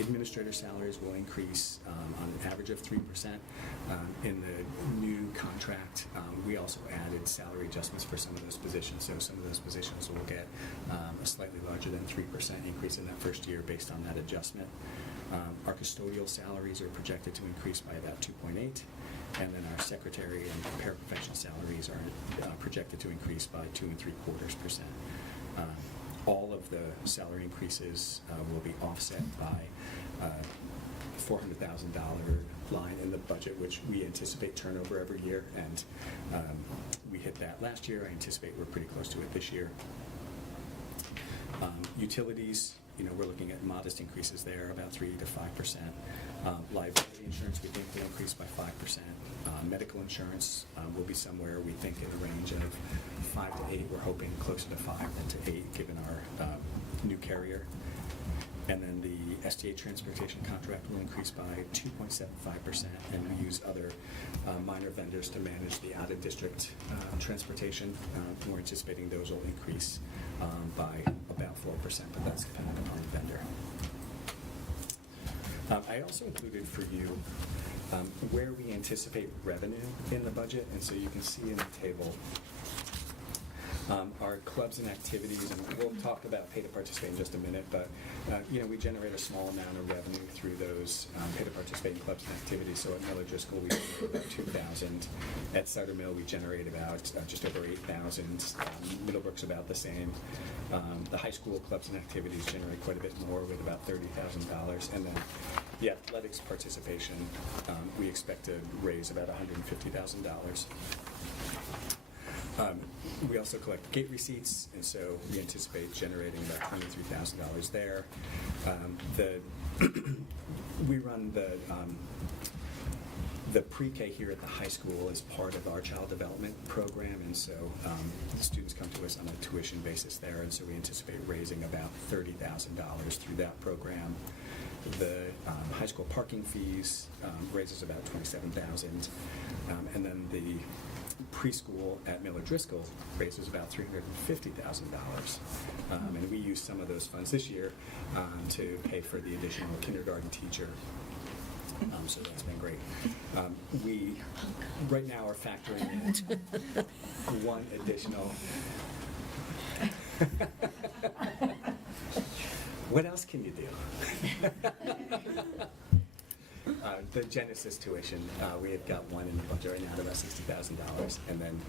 administrator salaries will increase on an average of 3%. In the new contract, we also added salary adjustments for some of those positions. So some of those positions will get a slightly larger than 3% increase in that first year based on that adjustment. Our custodial salaries are projected to increase by about 2.8%, and then our secretary and paraprofessional salaries are projected to increase by 2.75%. All of the salary increases will be offset by $400,000 line in the budget, which we anticipate turnover every year, and we hit that last year. I anticipate we're pretty close to it this year. Utilities, we're looking at modest increases there, about 3 to 5%. Liability insurance, we think, will increase by 5%. Medical insurance will be somewhere, we think, in the range of 5 to 8. We're hoping closer to 5 than to 8, given our new carrier. And then the STA transportation contract will increase by 2.75%, and we use other minor vendors to manage the out-of-district transportation. We're anticipating those will increase by about 4%, but that's dependent upon the vendor. I also included for you where we anticipate revenue in the budget, and so you can see in the table our clubs and activities, and we'll talk about pay to participate in just a minute, but we generate a small amount of revenue through those pay to participate in clubs and activities. So at Miller Driscoll we generate about $2,000. At Cider Mill we generate about just over $8,000. Middlebrook's about the same. The high school clubs and activities generate quite a bit more, with about $30,000, and then the athletics participation, we expect to raise about $150,000. We also collect gate receipts, and so we anticipate generating about $23,000 there. We run the pre-K here at the high school as part of our child development program, and so the students come to us on a tuition basis there, and so we anticipate raising about $30,000 through that program. The high school parking fees raises about $27,000, and then the preschool at Miller Driscoll raises about $350,000, and we use some of those funds this year to pay for the additional kindergarten teacher. So that's been great. We right now are factoring in one additional. What else can you do? The Genesis tuition, we have got one in the budget right now at about $60,000, and then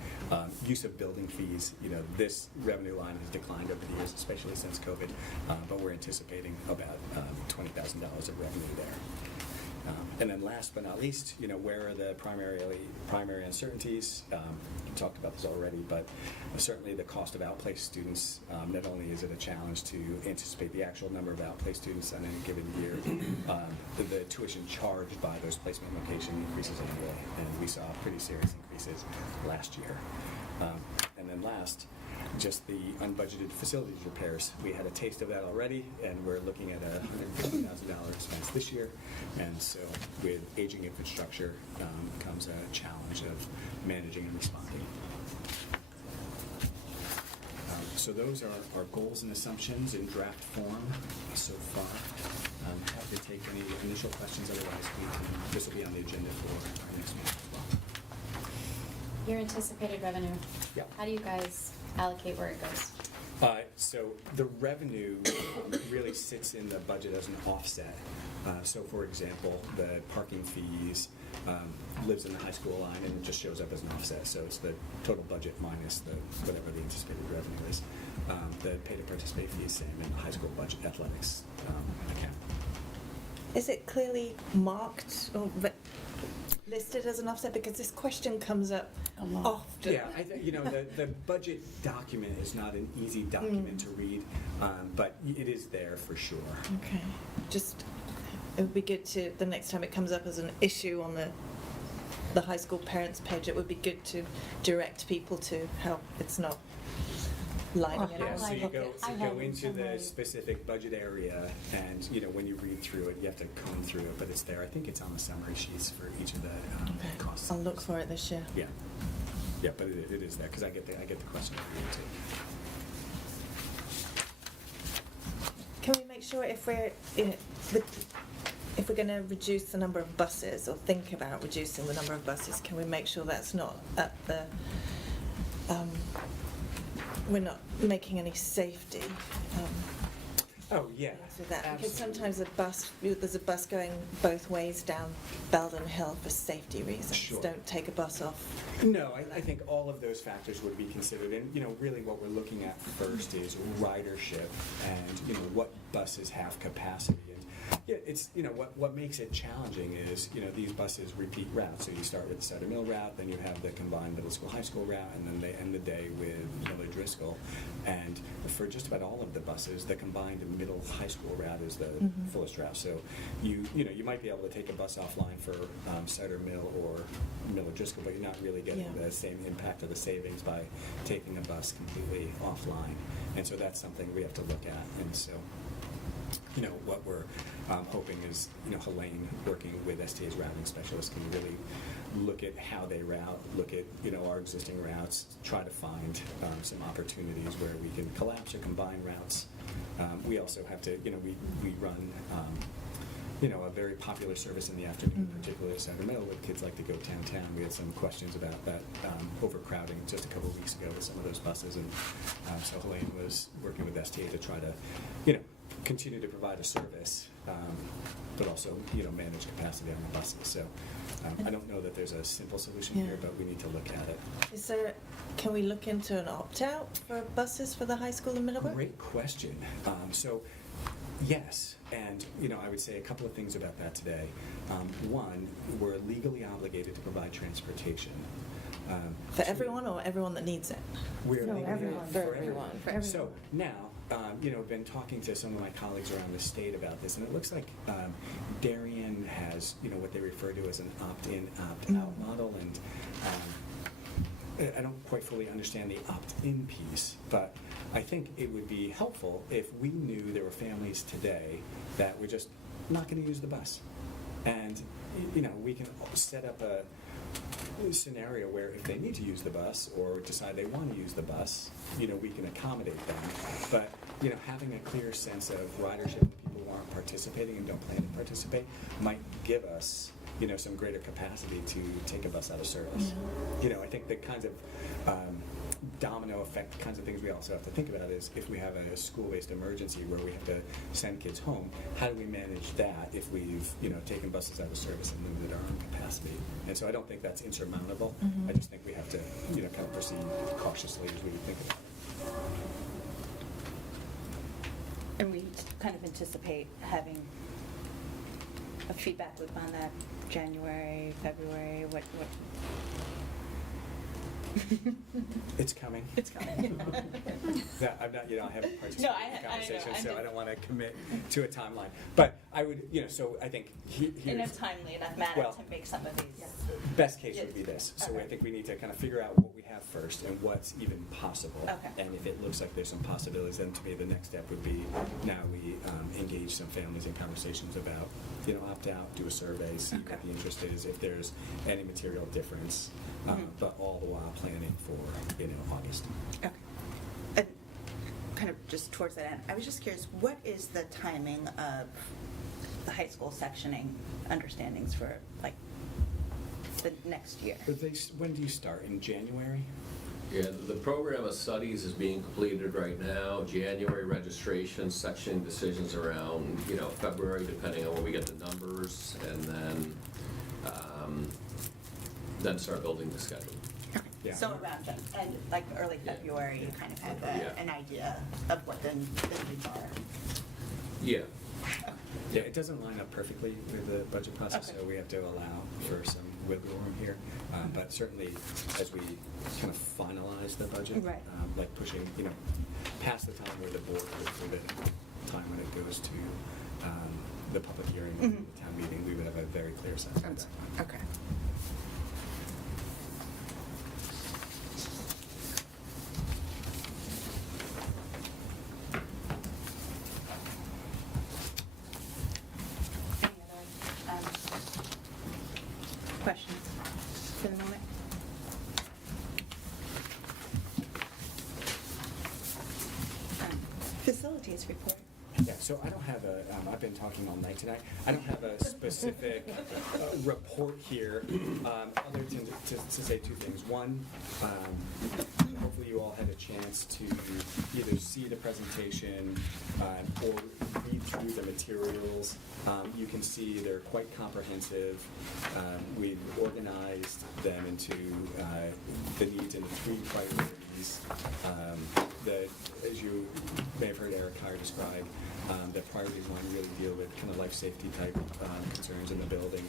use of building fees. This revenue line has declined over the years, especially since COVID, but we're anticipating about $20,000 of revenue there. And then last but not least, where are the primary uncertainties? We talked about this already, but certainly the cost of outplaced students. Not only is it a challenge to anticipate the actual number of outplaced students in any given year, the tuition charged by those placement location increases annually, and we saw pretty serious increases last year. And then last, just the unbudgeted facilities repairs. We had a taste of that already, and we're looking at a $150,000 expense this year. And so with aging infrastructure comes a challenge of managing and responding. So those are our goals and assumptions in draft form so far. I'm happy to take any initial questions, otherwise this will be on the agenda for our next meeting as well. Your anticipated revenue. Yeah. How do you guys allocate where it goes? So the revenue really sits in the budget as an offset. So for example, the parking fees lives in the high school line, and it just shows up as an offset. So it's the total budget minus whatever the anticipated revenue is. The pay to participate fee is same in the high school budget athletics account. Is it clearly marked or listed as an offset? Because this question comes up often. Yeah, the budget document is not an easy document to read, but it is there for sure. Okay. It would be good to, the next time it comes up as an issue on the high school parents page, it would be good to direct people to how it's not lining it Yeah, up. so you go highlighted into the summary. specific budget area, and when you read through it, you have to comb through it, but it's there. I think it's on the summary sheets for each of the costs. I'll look for it this year. Yeah, but it is there because I get the question every year too. Can we make sure if we're going to reduce the number of buses or think about reducing the number of buses, can we make sure that's not at the we're not making any safety Oh yeah, with that? Because absolutely. sometimes there's a bus going both ways down Belden Hill for safety reasons. Sure. Don't take a bus off. No, I think all of those factors would be considered, and really what we're looking at first is ridership and what buses have capacity. And yeah, it's what makes it challenging is these buses repeat routes. So you start with the Sutter Mill route, then you have the combined middle school high school route, and then they end the day with Miller Driscoll. And for just about all of the buses, the combined middle high school route is the fullest route. So you might be able to take a bus offline for Sutter Mill or Miller Driscoll, but you're not really getting the same impact of the savings by taking a bus completely offline. And so that's something we have to look at. And so what we're hoping is, Helene, working with STA's routing specialists, can really look at how they route, look at, our existing routes, try to find some opportunities where we can collapse or combine routes. We also have to, we run, a very popular service in the afternoon, particularly at Sutter Mill, where kids like to go downtown. We had some questions about that overcrowding just a couple of weeks ago with some of those buses, and so Helene was working with STA to try to, continue to provide a service, but also, manage capacity on the buses. So I don't know that there's a simple solution here, but we need to look at it. Can we look into an opt-out for buses for the high school in Middlebrook? Great question. So Yes, and I would say a couple of things about that today. One, we're legally obligated to provide transportation. For everyone or everyone that needs it? We're No, legally everyone. for For everyone. So now, I've been talking to some of my colleagues around the state about this, and it looks like Darien has, what they refer to as an opt-in, opt-out model, and I don't quite fully understand the opt-in piece, but I think it would be helpful if we knew there were families today that were just not going to use the bus. And, we can set up a scenario where if they need to use the bus or decide they want to use the bus, we can accommodate them. But, having a clear sense of ridership and people who aren't participating and don't plan to participate might give us some greater capacity to take a bus out of service. I think the kinds of domino effect kinds of things we also have to think about is if we have a school-based emergency where we have to send kids home, how do we manage that if we've taken buses out of service and limited our own capacity? And so I don't think that's insurmountable. I just think we have to kind of proceed cautiously as we think about it. And we kind of anticipate having a feedback loop on that January, February, what? It's coming. It's coming. That I'm not, I haven't participated No, in the I know, conversation, I'm so I just- don't want to commit to a timeline. But I would, so I think In a here's timely enough manner Well- to make some of these. best case would be this. So Okay. I think we need to kind of figure out what we have first and what's even possible. Okay. And if it looks like there's some possibilities, then to me the next step would be now we engage some families in conversations about, opt out, do a survey, see what the interest is, if there's any material difference, but all the while planning for, August. Okay. And kind of just towards that end, I was just curious, what is the timing of the high school sectioning understandings for, like, the next year? But when do you start? In January? Yeah, the program of studies is being completed right now. January registration, section decisions around, February, depending on when we get the numbers, and then start building the schedule. Yeah. So around, like early Yeah. February, you kind of have Yeah. an idea of what the needs are. Yeah. Yeah, it doesn't line up perfectly with the budget process, Okay. so we have to allow for some wiggle room here. But certainly, as we kind of finalize the budget, Right. like pushing, past the time where the board goes through the time when it goes to the public hearing, and the town meeting, we would have a very clear sense of that. Okay. Any other questions for the moment? Facilities report. Yeah, so I don't have I've been talking all night tonight. I don't have a specific report here, other than to say two things. One, hopefully you all had a chance to either see the presentation or read through the materials. You can see they're quite comprehensive. We've organized them into the needs and the three priorities. As you may have heard Eric Carr describe, the priority one really deal with kind of life safety type concerns in the building.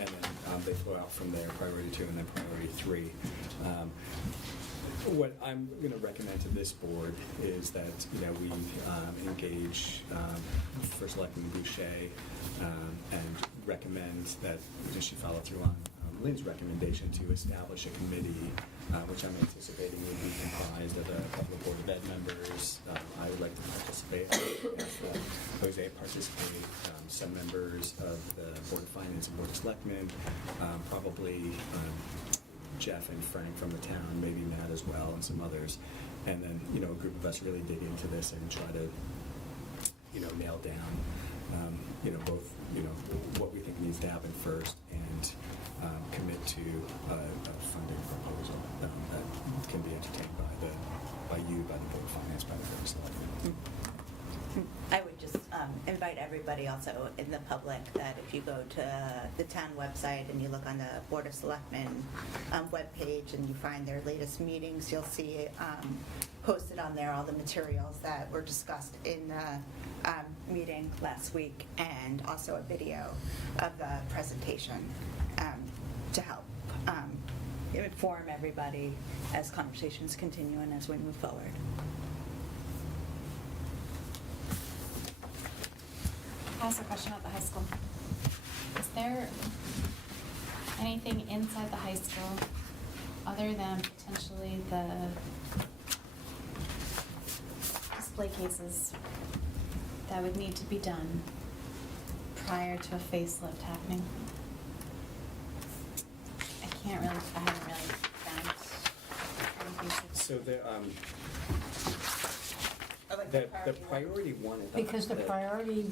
And then they flow out from there, priority 2 and then priority 3. What I'm going to recommend to this board is that we engage First Selectman Boucher and recommend that she follow through on Lynn's recommendation to establish a committee, which I'm anticipating would be comprised of a couple of Board of Ed members. I would like to participate, if Jose participate, some members of the Board of Finance and Board of Selectmen, probably Jeff and Frank from the town, maybe Matt as well, and some others. And then, a group of us really dig into this and try to, nail down, both, what we think needs to happen first and commit to a funding proposal that can be entertained by the Board of Finance, by the Board of Selectmen. I would just invite everybody also in the public that if you go to the town website and you look on the Board of Selectmen webpage and you find their latest meetings, you'll see posted on there all the materials that were discussed in the meeting last week, and also a video of the presentation to help Inform everybody as conversations continue and as we move forward. I ask a question about the high school. Is there anything inside the high school other than potentially the display cases that would need to be done prior to a facelift happening? I haven't really found anything. So I like the priority one. Because the priority,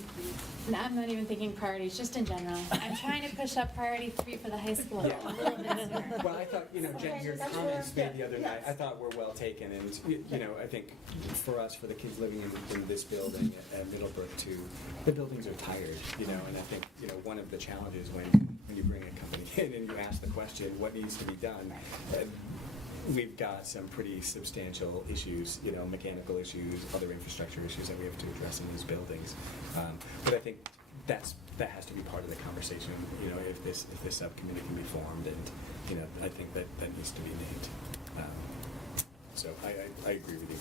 No, I'm not even thinking priorities, just in general. I'm trying to push up priority 3 for the high school. Yeah. A little bit sooner. Well, I thought, Jen, your comments made the other night, I thought were well taken, and, I think for us, for the kids living in this building at Middlebrook too, the buildings are tired, and I think, one of the challenges when you bring a company in and you ask the question, what needs to be done? We've got some pretty substantial issues, mechanical issues, other infrastructure issues that we have to address in these buildings. But I think that has to be part of the conversation, if this subcommittee can be formed, and, I think that needs to be named. So I agree with you.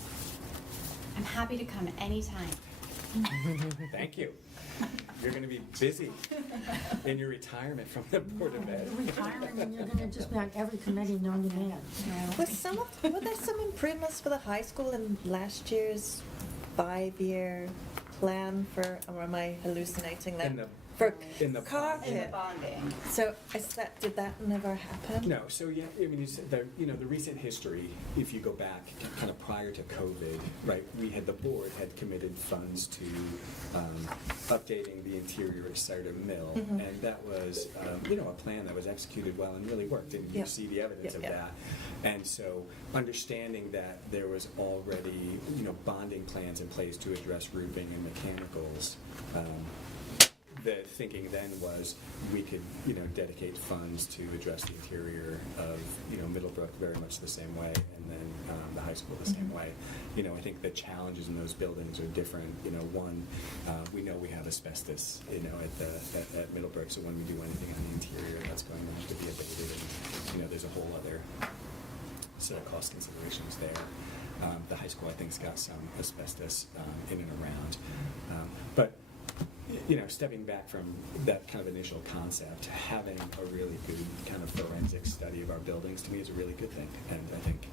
I'm happy to come anytime. Thank you. You're going to be busy in your retirement from the Board of Ed. you're retiring and you're gonna just be on every committee known to man. Were there some improvements for the high school in last year's 5-year plan for, or am I hallucinating that? For in the carpet. in the bonding. So did that never happen? No, so yeah, you said the recent history, if you go back kind of prior to COVID, right, the board had committed funds to updating the interior of Cider Mill, Mhm. and that was, a plan that was executed well and really worked, and you Yep. see the evidence of Yep. that. And so understanding that there was already, bonding plans in place to address roofing and mechanicals, the thinking then was we could, dedicate funds to address the interior of, Middlebrook very much the same way, and then the high school the same way. I think the challenges in those buildings are different. One, we know we have asbestos, at Middlebrook, so when we do anything on the interior, that's going to have to be abated, and, there's a whole other set of cost considerations there. The high school, I think, has got some asbestos in and around. But stepping back from that kind of initial concept, having a really good kind of forensic study of our buildings to me is a really good thing. And I think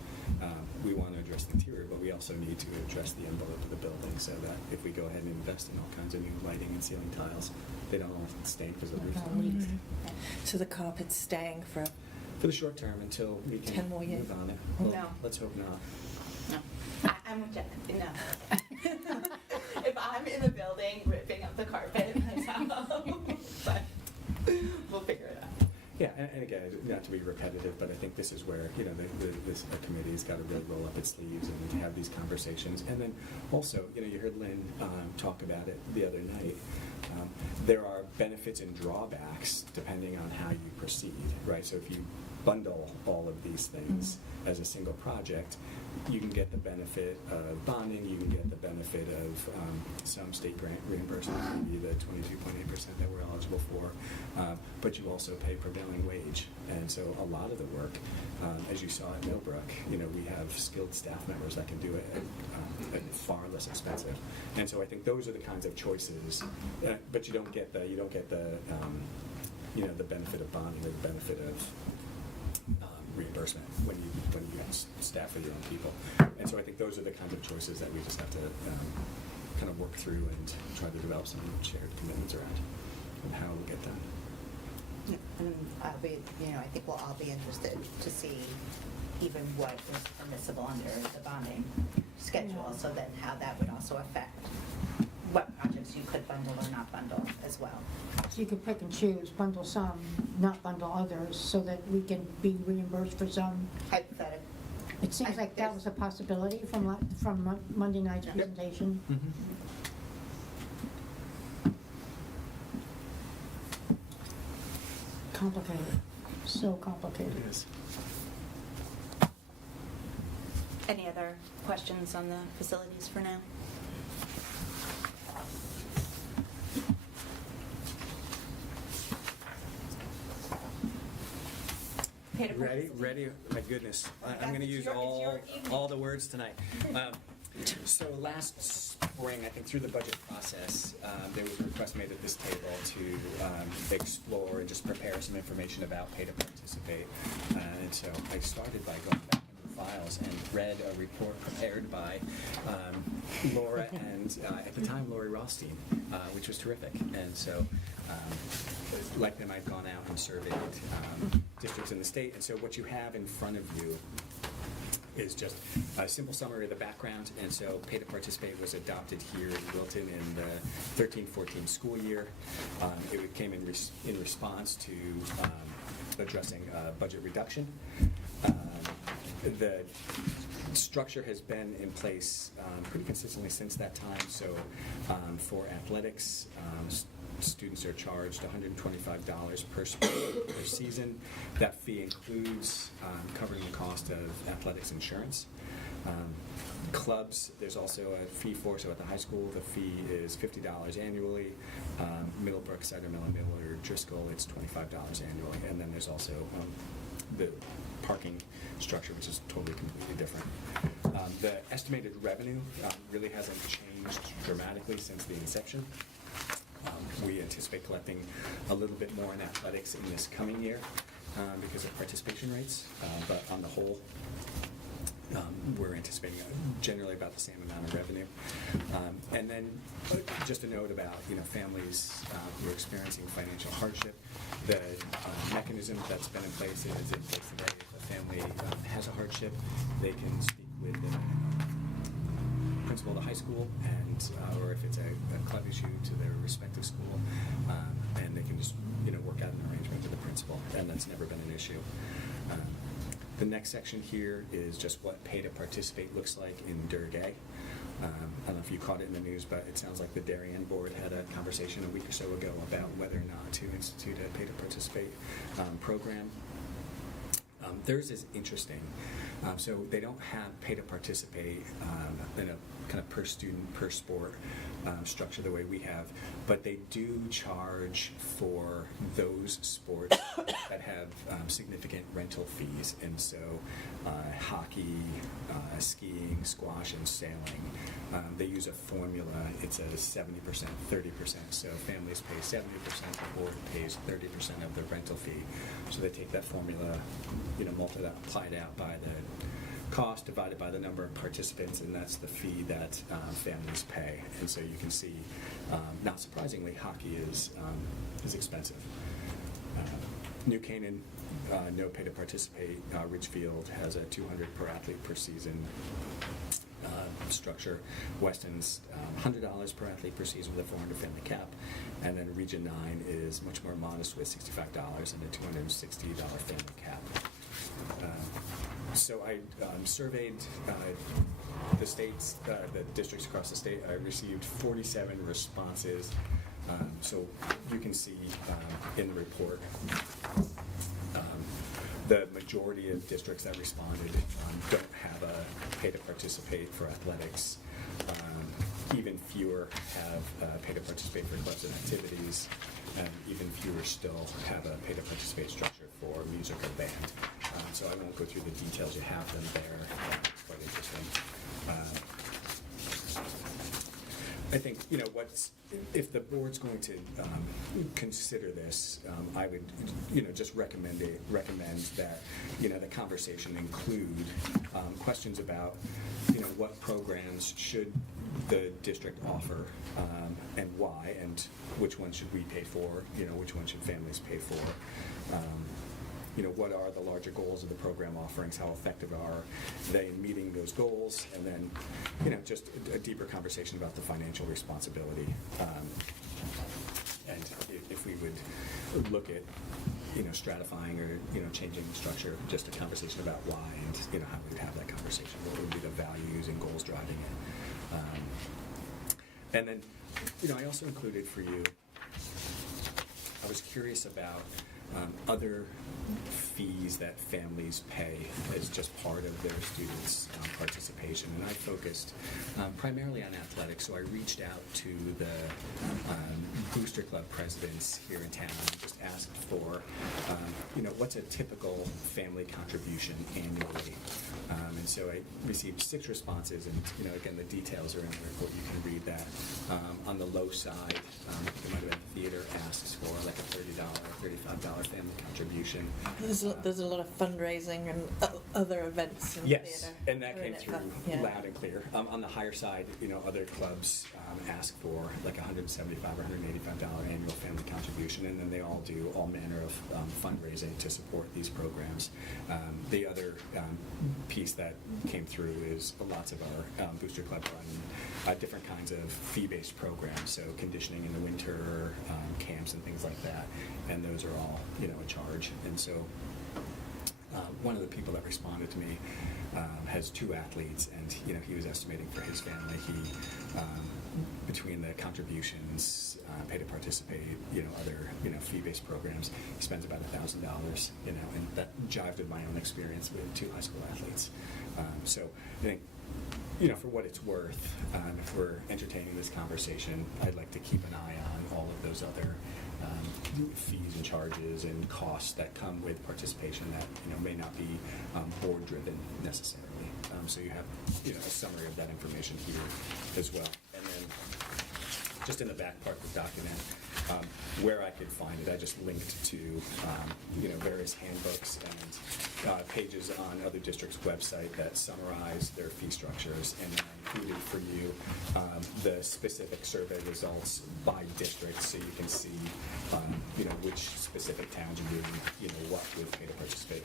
we want to address the interior, but we also need to address the envelope of the building so that if we go ahead and invest in all kinds of new lighting and ceiling tiles, they don't all stain because the roof's not leaked. So the carpet's staying for For the short term, until we can 10 more years. move on it. Oh. Well, No. let's hope not. No, I'm with Jen, no. If I'm in the building ripping up the carpet myself, but we'll figure it out. Yeah, and again, not to be repetitive, but I think this is where, this committee's got to really roll up its sleeves and have these conversations. And then also, you heard Lynn talk about it the other night. There are benefits and drawbacks depending on how you proceed, right? So if you bundle all of these things as a single project, you can get the benefit of bonding, you can get the benefit of some state grant reimbursement, maybe the 22.8% that we're eligible for, but you also pay prevailing wage. And so a lot of the work, as you saw at Millbrook, we have skilled staff members that can do it at far less expensive. And so I think those are the kinds of choices, but you don't get the the benefit of bonding or the benefit of reimbursement when you staff with your own people. And so I think those are the kinds of choices that we just have to kind of work through and try to develop some shared commitments around and how we'll get done. Yeah, and I think we'll all be interested to see even what is permissible under the bonding schedule, so then how that would also affect what projects you could bundle or not bundle as well. So you could pick and choose, bundle some, not bundle others, so that we can be reimbursed for some. Hypothetically. It seems like that was a possibility from Monday night's presentation. complicated, so complicated. It is. Any other questions on the facilities for now? Ready? My goodness. I'm going to use all the words tonight. So last spring, I think through the budget process, there was a request made at this table to explore and just prepare some information about pay to participate. And so I started by going back into the files and read a report prepared by Laura and, at the time, Lori Rothstein, which was terrific. And so, like them, I'd gone out and surveyed districts in the state. And so what you have in front of you is just a simple summary of the background. And so Pay to Participate was adopted here in Wilton in the 13-14 school year. It came in response to addressing budget reduction. The structure has been in place pretty consistently since that time. So for athletics, students are charged $125 per season. That fee includes covering the cost of athletics insurance. Clubs, there's also a fee for, so at the high school, the fee is $50 annually. Middlebrook, Cider Mill, Miller, Driscoll, it's $25 annually. And then there's also the parking structure, which is totally completely different. The estimated revenue really hasn't changed dramatically since the inception. We anticipate collecting a little bit more in athletics in this coming year because of participation rates, but on the whole, we're anticipating generally about the same amount of revenue. And then just a note about families who are experiencing financial hardship. The mechanism that's been in place is in place today. If a family has a hardship, they can speak with the principal of the high school, and or if it's a club issue, to their respective school, and they can just work out an arrangement with the principal, and that's never been an issue. The next section here is just what Pay to Participate looks like in Durgay. I don't know if you caught it in the news, but it sounds like the Darien Board had a conversation a week or so ago about whether or not to institute a Pay to Participate program. Theirs is interesting. So they don't have Pay to Participate in a kind of per student, per sport structure the way we have, but they do charge for those sports that have significant rental fees. And so hockey, skiing, squash, and sailing, they use a formula. It's a 70%, 30%. So families pay 70%, the board pays 30% of the rental fee. So they take that formula, multiply it out by the cost divided by the number of participants, and that's the fee that families pay. And so you can see, not surprisingly, hockey is expensive. New Canaan, no Pay to Participate. Ridgefield has a $200 per athlete per season structure. Weston's $100 per athlete per season with a $400 family cap, and then Region 9 is much more modest with $65 and a $260 family cap. So I surveyed the states, the districts across the state. I received 47 responses. So you can see in the report the majority of districts that responded don't have a Pay to Participate for athletics. Even fewer have Pay to Participate for clubs and activities, and even fewer still have a Pay to Participate structure for music or band. So I won't go through the details. You have them there. It's quite interesting. I think, if the board's going to consider this, I would, just recommend that, the conversation include questions about, what programs should the district offer and why, and which one should we pay for, which one should families pay for. What are the larger goals of the program offerings? How effective are they in meeting those goals? And then, just a deeper conversation about the financial responsibility. And if we would look at, stratifying or, changing the structure, just a conversation about why and, how we would have that conversation. What would be the values and goals driving it? And then, I also included for you I was curious about other fees that families pay as just part of their students' participation. And I focused primarily on athletics, so I reached out to the Booster Club presidents here in town and just asked for, what's a typical family contribution annually? And so I received 6 responses, and, again, the details are in the report. You can read that. On the low side, it might have been theater asks for like a $30, $35 family contribution. There's a lot of fundraising and other events in Yes, theatre. and that came Isn't it? through Yeah. loud and clear. On the higher side, other clubs ask for like $175 or $185 annual family contribution, and then they all do all manner of fundraising to support these programs. The other piece that came through is lots of our Booster Club run different kinds of fee-based programs, so conditioning in the winter, camps and things like that, and those are all, a charge. And so one of the people that responded to me has 2 athletes, and he was estimating for his family, he between the contributions, pay to participate, other fee-based programs, he spends about $1,000, and that jived with my own experience with 2 high school athletes. So I think, for what it's worth, if we're entertaining this conversation, I'd like to keep an eye on all of those other fees and charges and costs that come with participation that may not be board driven necessarily. So you have a summary of that information here as well. And then just in the back part of the document, where I could find it, I just linked to various handbooks and pages on other districts' website that summarize their fee structures, and then I included for you the specific survey results by district, so you can see which specific towns are doing what with pay to participate.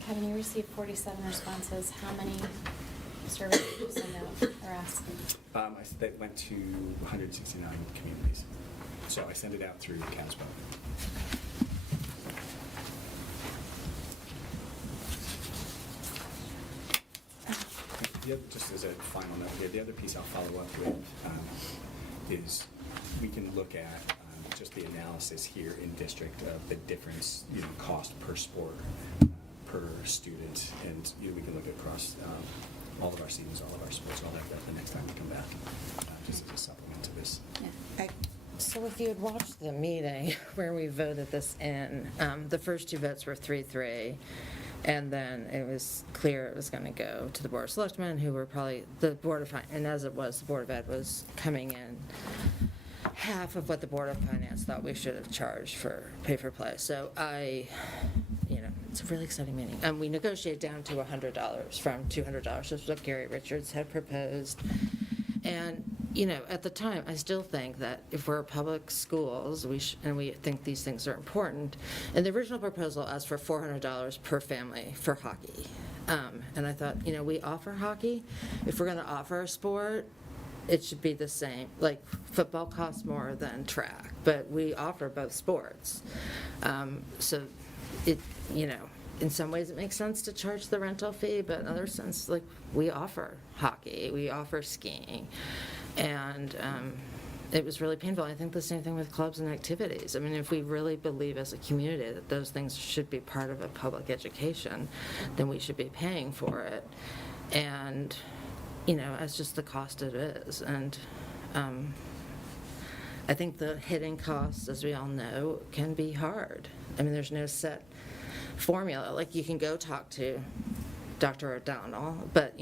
Kevin, you received 47 responses. How many surveys did you send out or ask? That went to 169 communities. So I sent it out through CASBO. Just as a final note here, the other piece I'll follow up with is we can look at just the analysis here in district of the difference, cost per sport, per student, and we can look across all of our seasons, all of our sports, all that the next time we come back, just as a supplement to this. Yeah. So if you had watched the meeting where we voted this in, the first 2 votes were 3-3, and then it was clear it was going to go to the Board of Selectmen, who were probably the Board of and as it was, the Board of Ed was coming in half of what the Board of Finance thought we should have charged for pay-for-play. So it's a really exciting meeting. We negotiated down to $100 from $200. This is what Gary Richards had proposed. And, at the time, I still think that if we're public schools, and we think these things are important, and the original proposal asked for $400 per family for hockey. And I thought, we offer hockey. If we're going to offer a sport, it should be the same. Like, football costs more than track, but we offer both sports. So it, in some ways it makes sense to charge the rental fee, but in other sense, like, we offer hockey, we offer skiing. And it was really painful. I think the same thing with clubs and activities. I mean, if we really believe as a community that those things should be part of a public education, then we should be paying for it. And, it's just the cost it is. And I think the hidden costs, as we all know, can be hard. I mean, there's no set formula. Like, you can go talk to Dr. O'Donnell, but,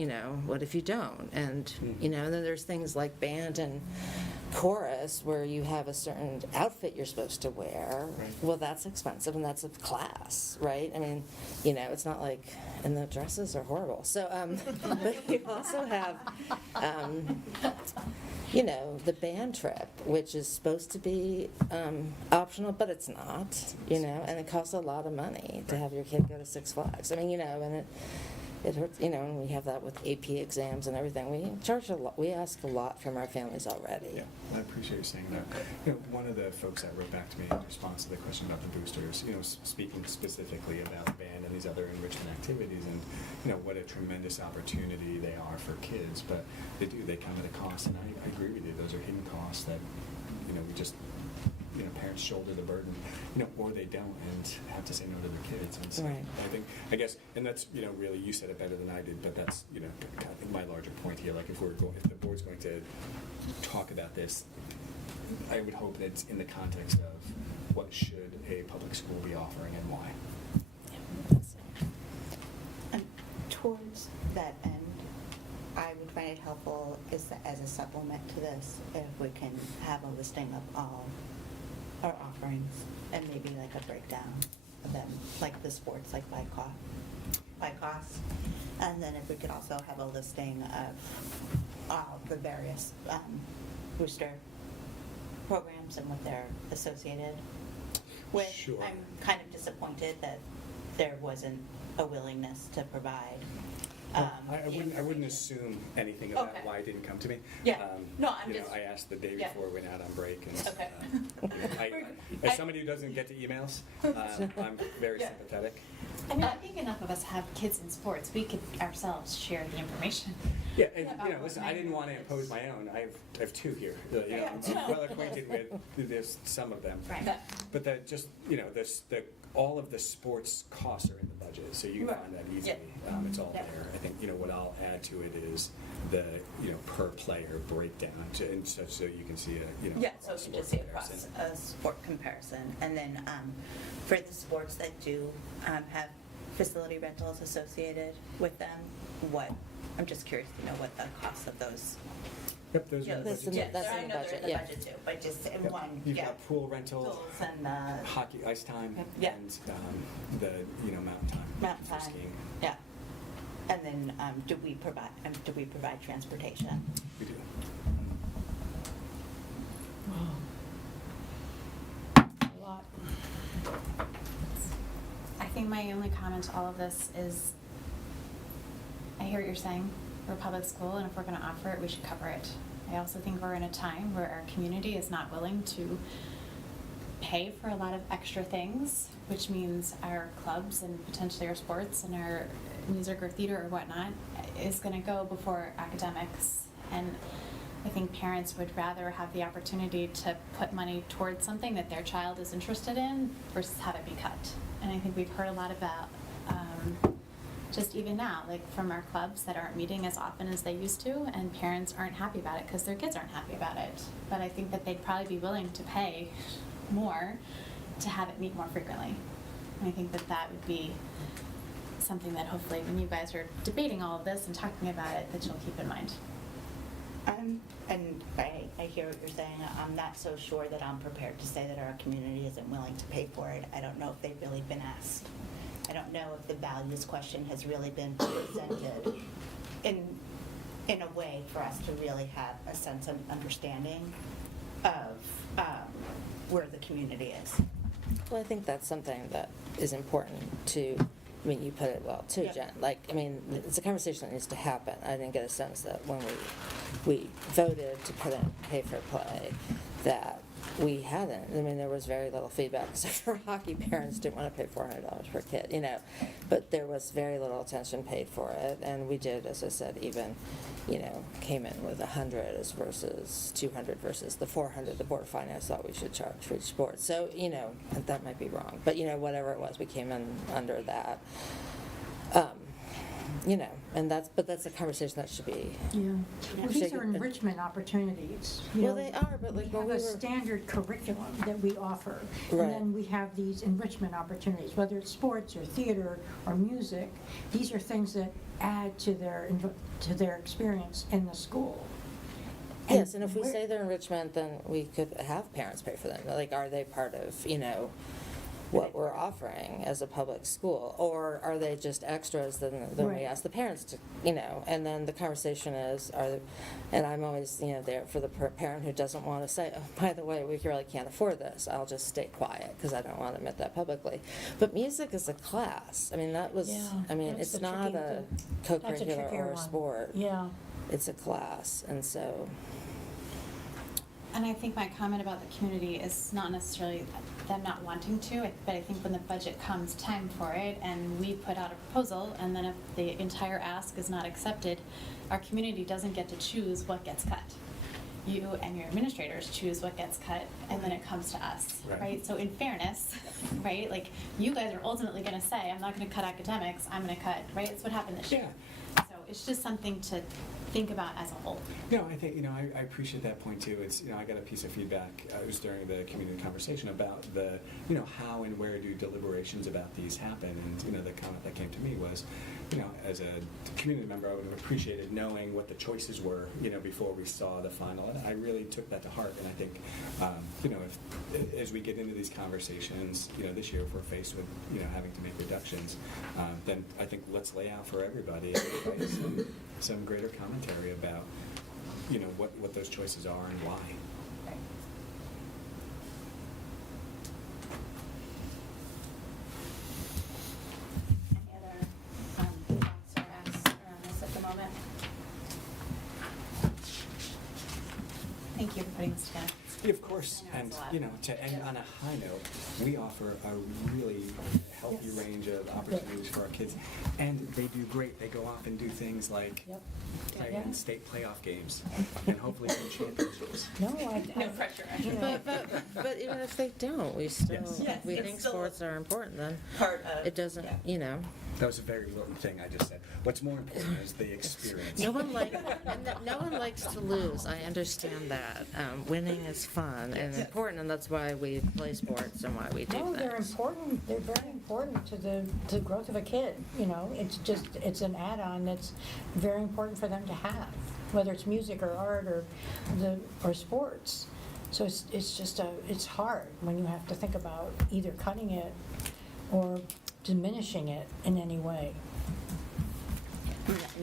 what if you don't? And, and then there's things like band and chorus where you have a certain outfit you're supposed to wear. Right. Well, that's expensive, and that's a class, right? I mean, it's not like, and the dresses are horrible. So, but you also have, the band trip, which is supposed to be optional, but it's not, and it costs a lot of money to have your kid go to Six Flags. I mean, and it hurts, and we have that with AP exams and everything. We charge a lot, we ask a lot from our families already. Yeah, I appreciate you saying that. One of the folks that wrote back to me in response to the question about the boosters, speaking specifically about band and these other enrichment activities, and what a tremendous opportunity they are for kids. But they come at a cost, and I agree with you. Those are hidden costs that we just parents shoulder the burden, or they don't and have to say no to their kids. And so Right. I guess, and that's really, you said it better than I did, but that's I think my larger point here. Like if the board's going to talk about this, I would hope that it's in the context of what should a public school be offering and why. And towards that end, I would find it helpful as a supplement to this, if we can have a listing of all our offerings and maybe like a breakdown of them, like the sports, like by cost. And then if we could also have a listing of all the various booster programs and what they're associated with. Sure. I'm kind of disappointed that there wasn't a willingness to provide. I wouldn't assume anything about Okay. why it didn't come to me. Yeah. No, I'm You know, just- I asked the day Yeah. before we went out on break, and Okay. as somebody who doesn't get to emails, I'm very Yeah. sympathetic. I mean, I think enough of us have kids in sports. We could ourselves share the information. Yeah, and About listen, what I didn't might want to impose my own. I have two here. Yeah. I'm well acquainted with there's some of them. Right. But that just all of the sports costs are in the budget, so you can Right. find that easily. It's all Yeah. there. I think what I'll add to it is the per player breakdown, and so you can see Yeah, so we sport can just see comparison. across a sport comparison. And then for the sports that do have facility rentals associated with them, I'm just curious to know what the cost of those. Yep, those are in the That's budget. in Yeah, the- that's I in the know they're in budget, the yeah. budget too, but just in Yep. one, You've yeah. got pool rental, Pools and hockey, ice time, Yeah. and the mountain time. mountain for time. skiing. Yeah. And then do we provide transportation? We do. A lot. I think my only comment to all of this is, I hear what you're saying. We're a public school, and if we're going to offer it, we should cover it. I also think we're in a time where our community is not willing to pay for a lot of extra things, which means our clubs and potentially our sports and our music or theater or whatnot is going to go before academics. And I think parents would rather have the opportunity to put money towards something that their child is interested in versus have it be cut. And I think we've heard a lot about, just even now, like from our clubs that aren't meeting as often as they used to, and parents aren't happy about it because their kids aren't happy about it. But I think that they'd probably be willing to pay more to have it meet more frequently. And I think that that would be something that hopefully when you guys are debating all of this and talking about it, that you'll keep in mind. And I hear what you're saying. I'm not so sure that I'm prepared to say that our community isn't willing to pay for it. I don't know if they've really been asked. I don't know if the values question has really been presented in a way for us to really have a sense of understanding of where the community is. Well, I think that's something that is important to, you put it well too, Yeah. Jen. It's a conversation that needs to happen. I didn't get a sense that when we voted to put in pay for play, that we hadn't. There was very little feedback, except for hockey parents didn't want to pay $400 per kid, But there was very little attention paid for it, and we did, as I said, even, came in with 100 versus 200 versus the 400 the Board of Finance thought we should charge for each sport. So, that might be wrong, but whatever it was, we came in under that. But that's a conversation that should be. Yeah. Well, these are Shaken- enrichment opportunities. Well, they are, but like We when have we a were. standard curriculum that we offer. Right. And then we have these enrichment opportunities, whether it's sports or theater or music. These are things that add to their experience in the school. Yes, and if we we're- say they're enrichment, then we could have parents pay for them. Like, are they part of, what we're offering as a public school? Or are they just extras, then we Right. ask the parents to, and then the conversation is, and I'm always, there for the parent who doesn't want to say, oh, by the way, we really can't afford this. I'll just stay quiet because I don't want to admit that publicly. But music is a class. Yeah, that's It's the not tricky- a that's a co-curricular trickier or a one. sport. Yeah. It's a class, and so. And I think my comment about the community is not necessarily them not wanting to, but I think when the budget comes time for it and we put out a proposal, and then if the entire ask is not accepted, our community doesn't get to choose what gets cut. You and your administrators choose what gets cut, and then it comes to us, Right. right? So in fairness, right, like, you guys are ultimately gonna say, I'm not gonna cut academics, I'm gonna cut, right? It's what happened this year. So it's just something to think about as a whole. No, I think, I appreciate that point too. It's, I got a piece of feedback, it was during the community conversation about the, how and where do deliberations about these happen? And, the comment that came to me was, as a community member, I would have appreciated knowing what the choices were, before we saw the final. And I really took that to heart. And I think, if, as we get into these conversations, this year, if we're faced with, having to make reductions, then I think let's lay out for everybody some greater commentary about, what those choices are and why. Any other thoughts or asks around this at the moment? Thank you for putting this together. Of course, I know and, it's a lot. to end on a high note, we offer a really healthy Yes. range of opportunities for our kids, and they do great. They go off and do things like Yep. play Yeah. in state playoff games, and hopefully win championships. No, No pressure. But even if they don't, we still, Yes. Yes, we it's think still sports are important, then Part of. it doesn't, yeah. That was a very Wilton thing I just said. What's more important is the experience. No one likes to lose. I understand that. Winning is fun and important, and that's why we play sports and why we do No, they're things. important, they're very important to the growth of a kid, it's an add-on that's very important for them to have, whether it's music or art or sports. So it's hard when you have to think about either cutting it or diminishing it in any way.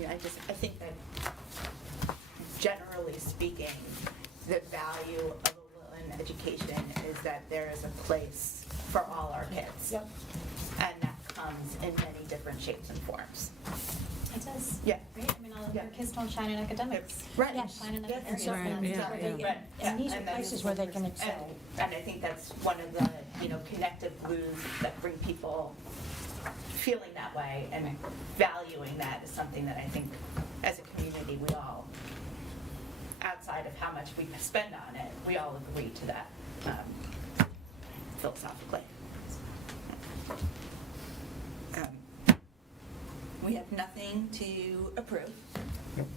I think that generally speaking, the value of a Wilton education is that there is a place for all our kids. Yep. And that comes in many different shapes and forms. It does. Yeah. Right? I mean, all of Yeah. our kids don't shine in academics. Right. They shine in other Yes. areas. So, and Right, that's yeah, where yeah. they- Right. And these are And that places is where they can excel. And I think that's one of the, connective glues that bring people feeling that way and valuing that is something that I think as a community, we all, outside of how much we spend on it, we all agree to that philosophically. We have nothing to approve. Nope.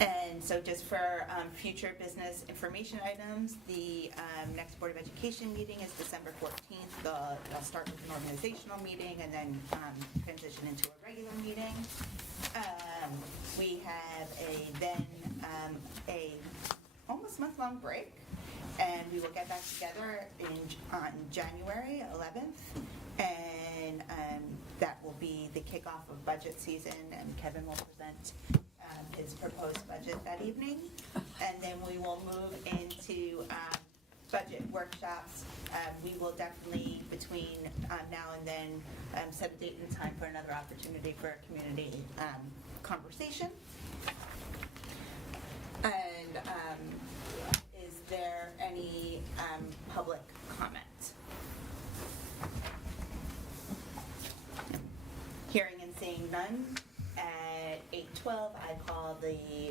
And so just for future business information items, the next Board of Education meeting is December 14th. They'll start with an organizational meeting and then transition into a regular meeting. We have a almost month-long break, and we will get back together on January 11th. And that will be the kickoff of budget season, and Kevin will present his proposed budget that evening. And then we will move into budget workshops. We will definitely, between now and then, set a date and time for another opportunity for a community conversation. And is there any public comment? Hearing and seeing none, at 8:12, I call the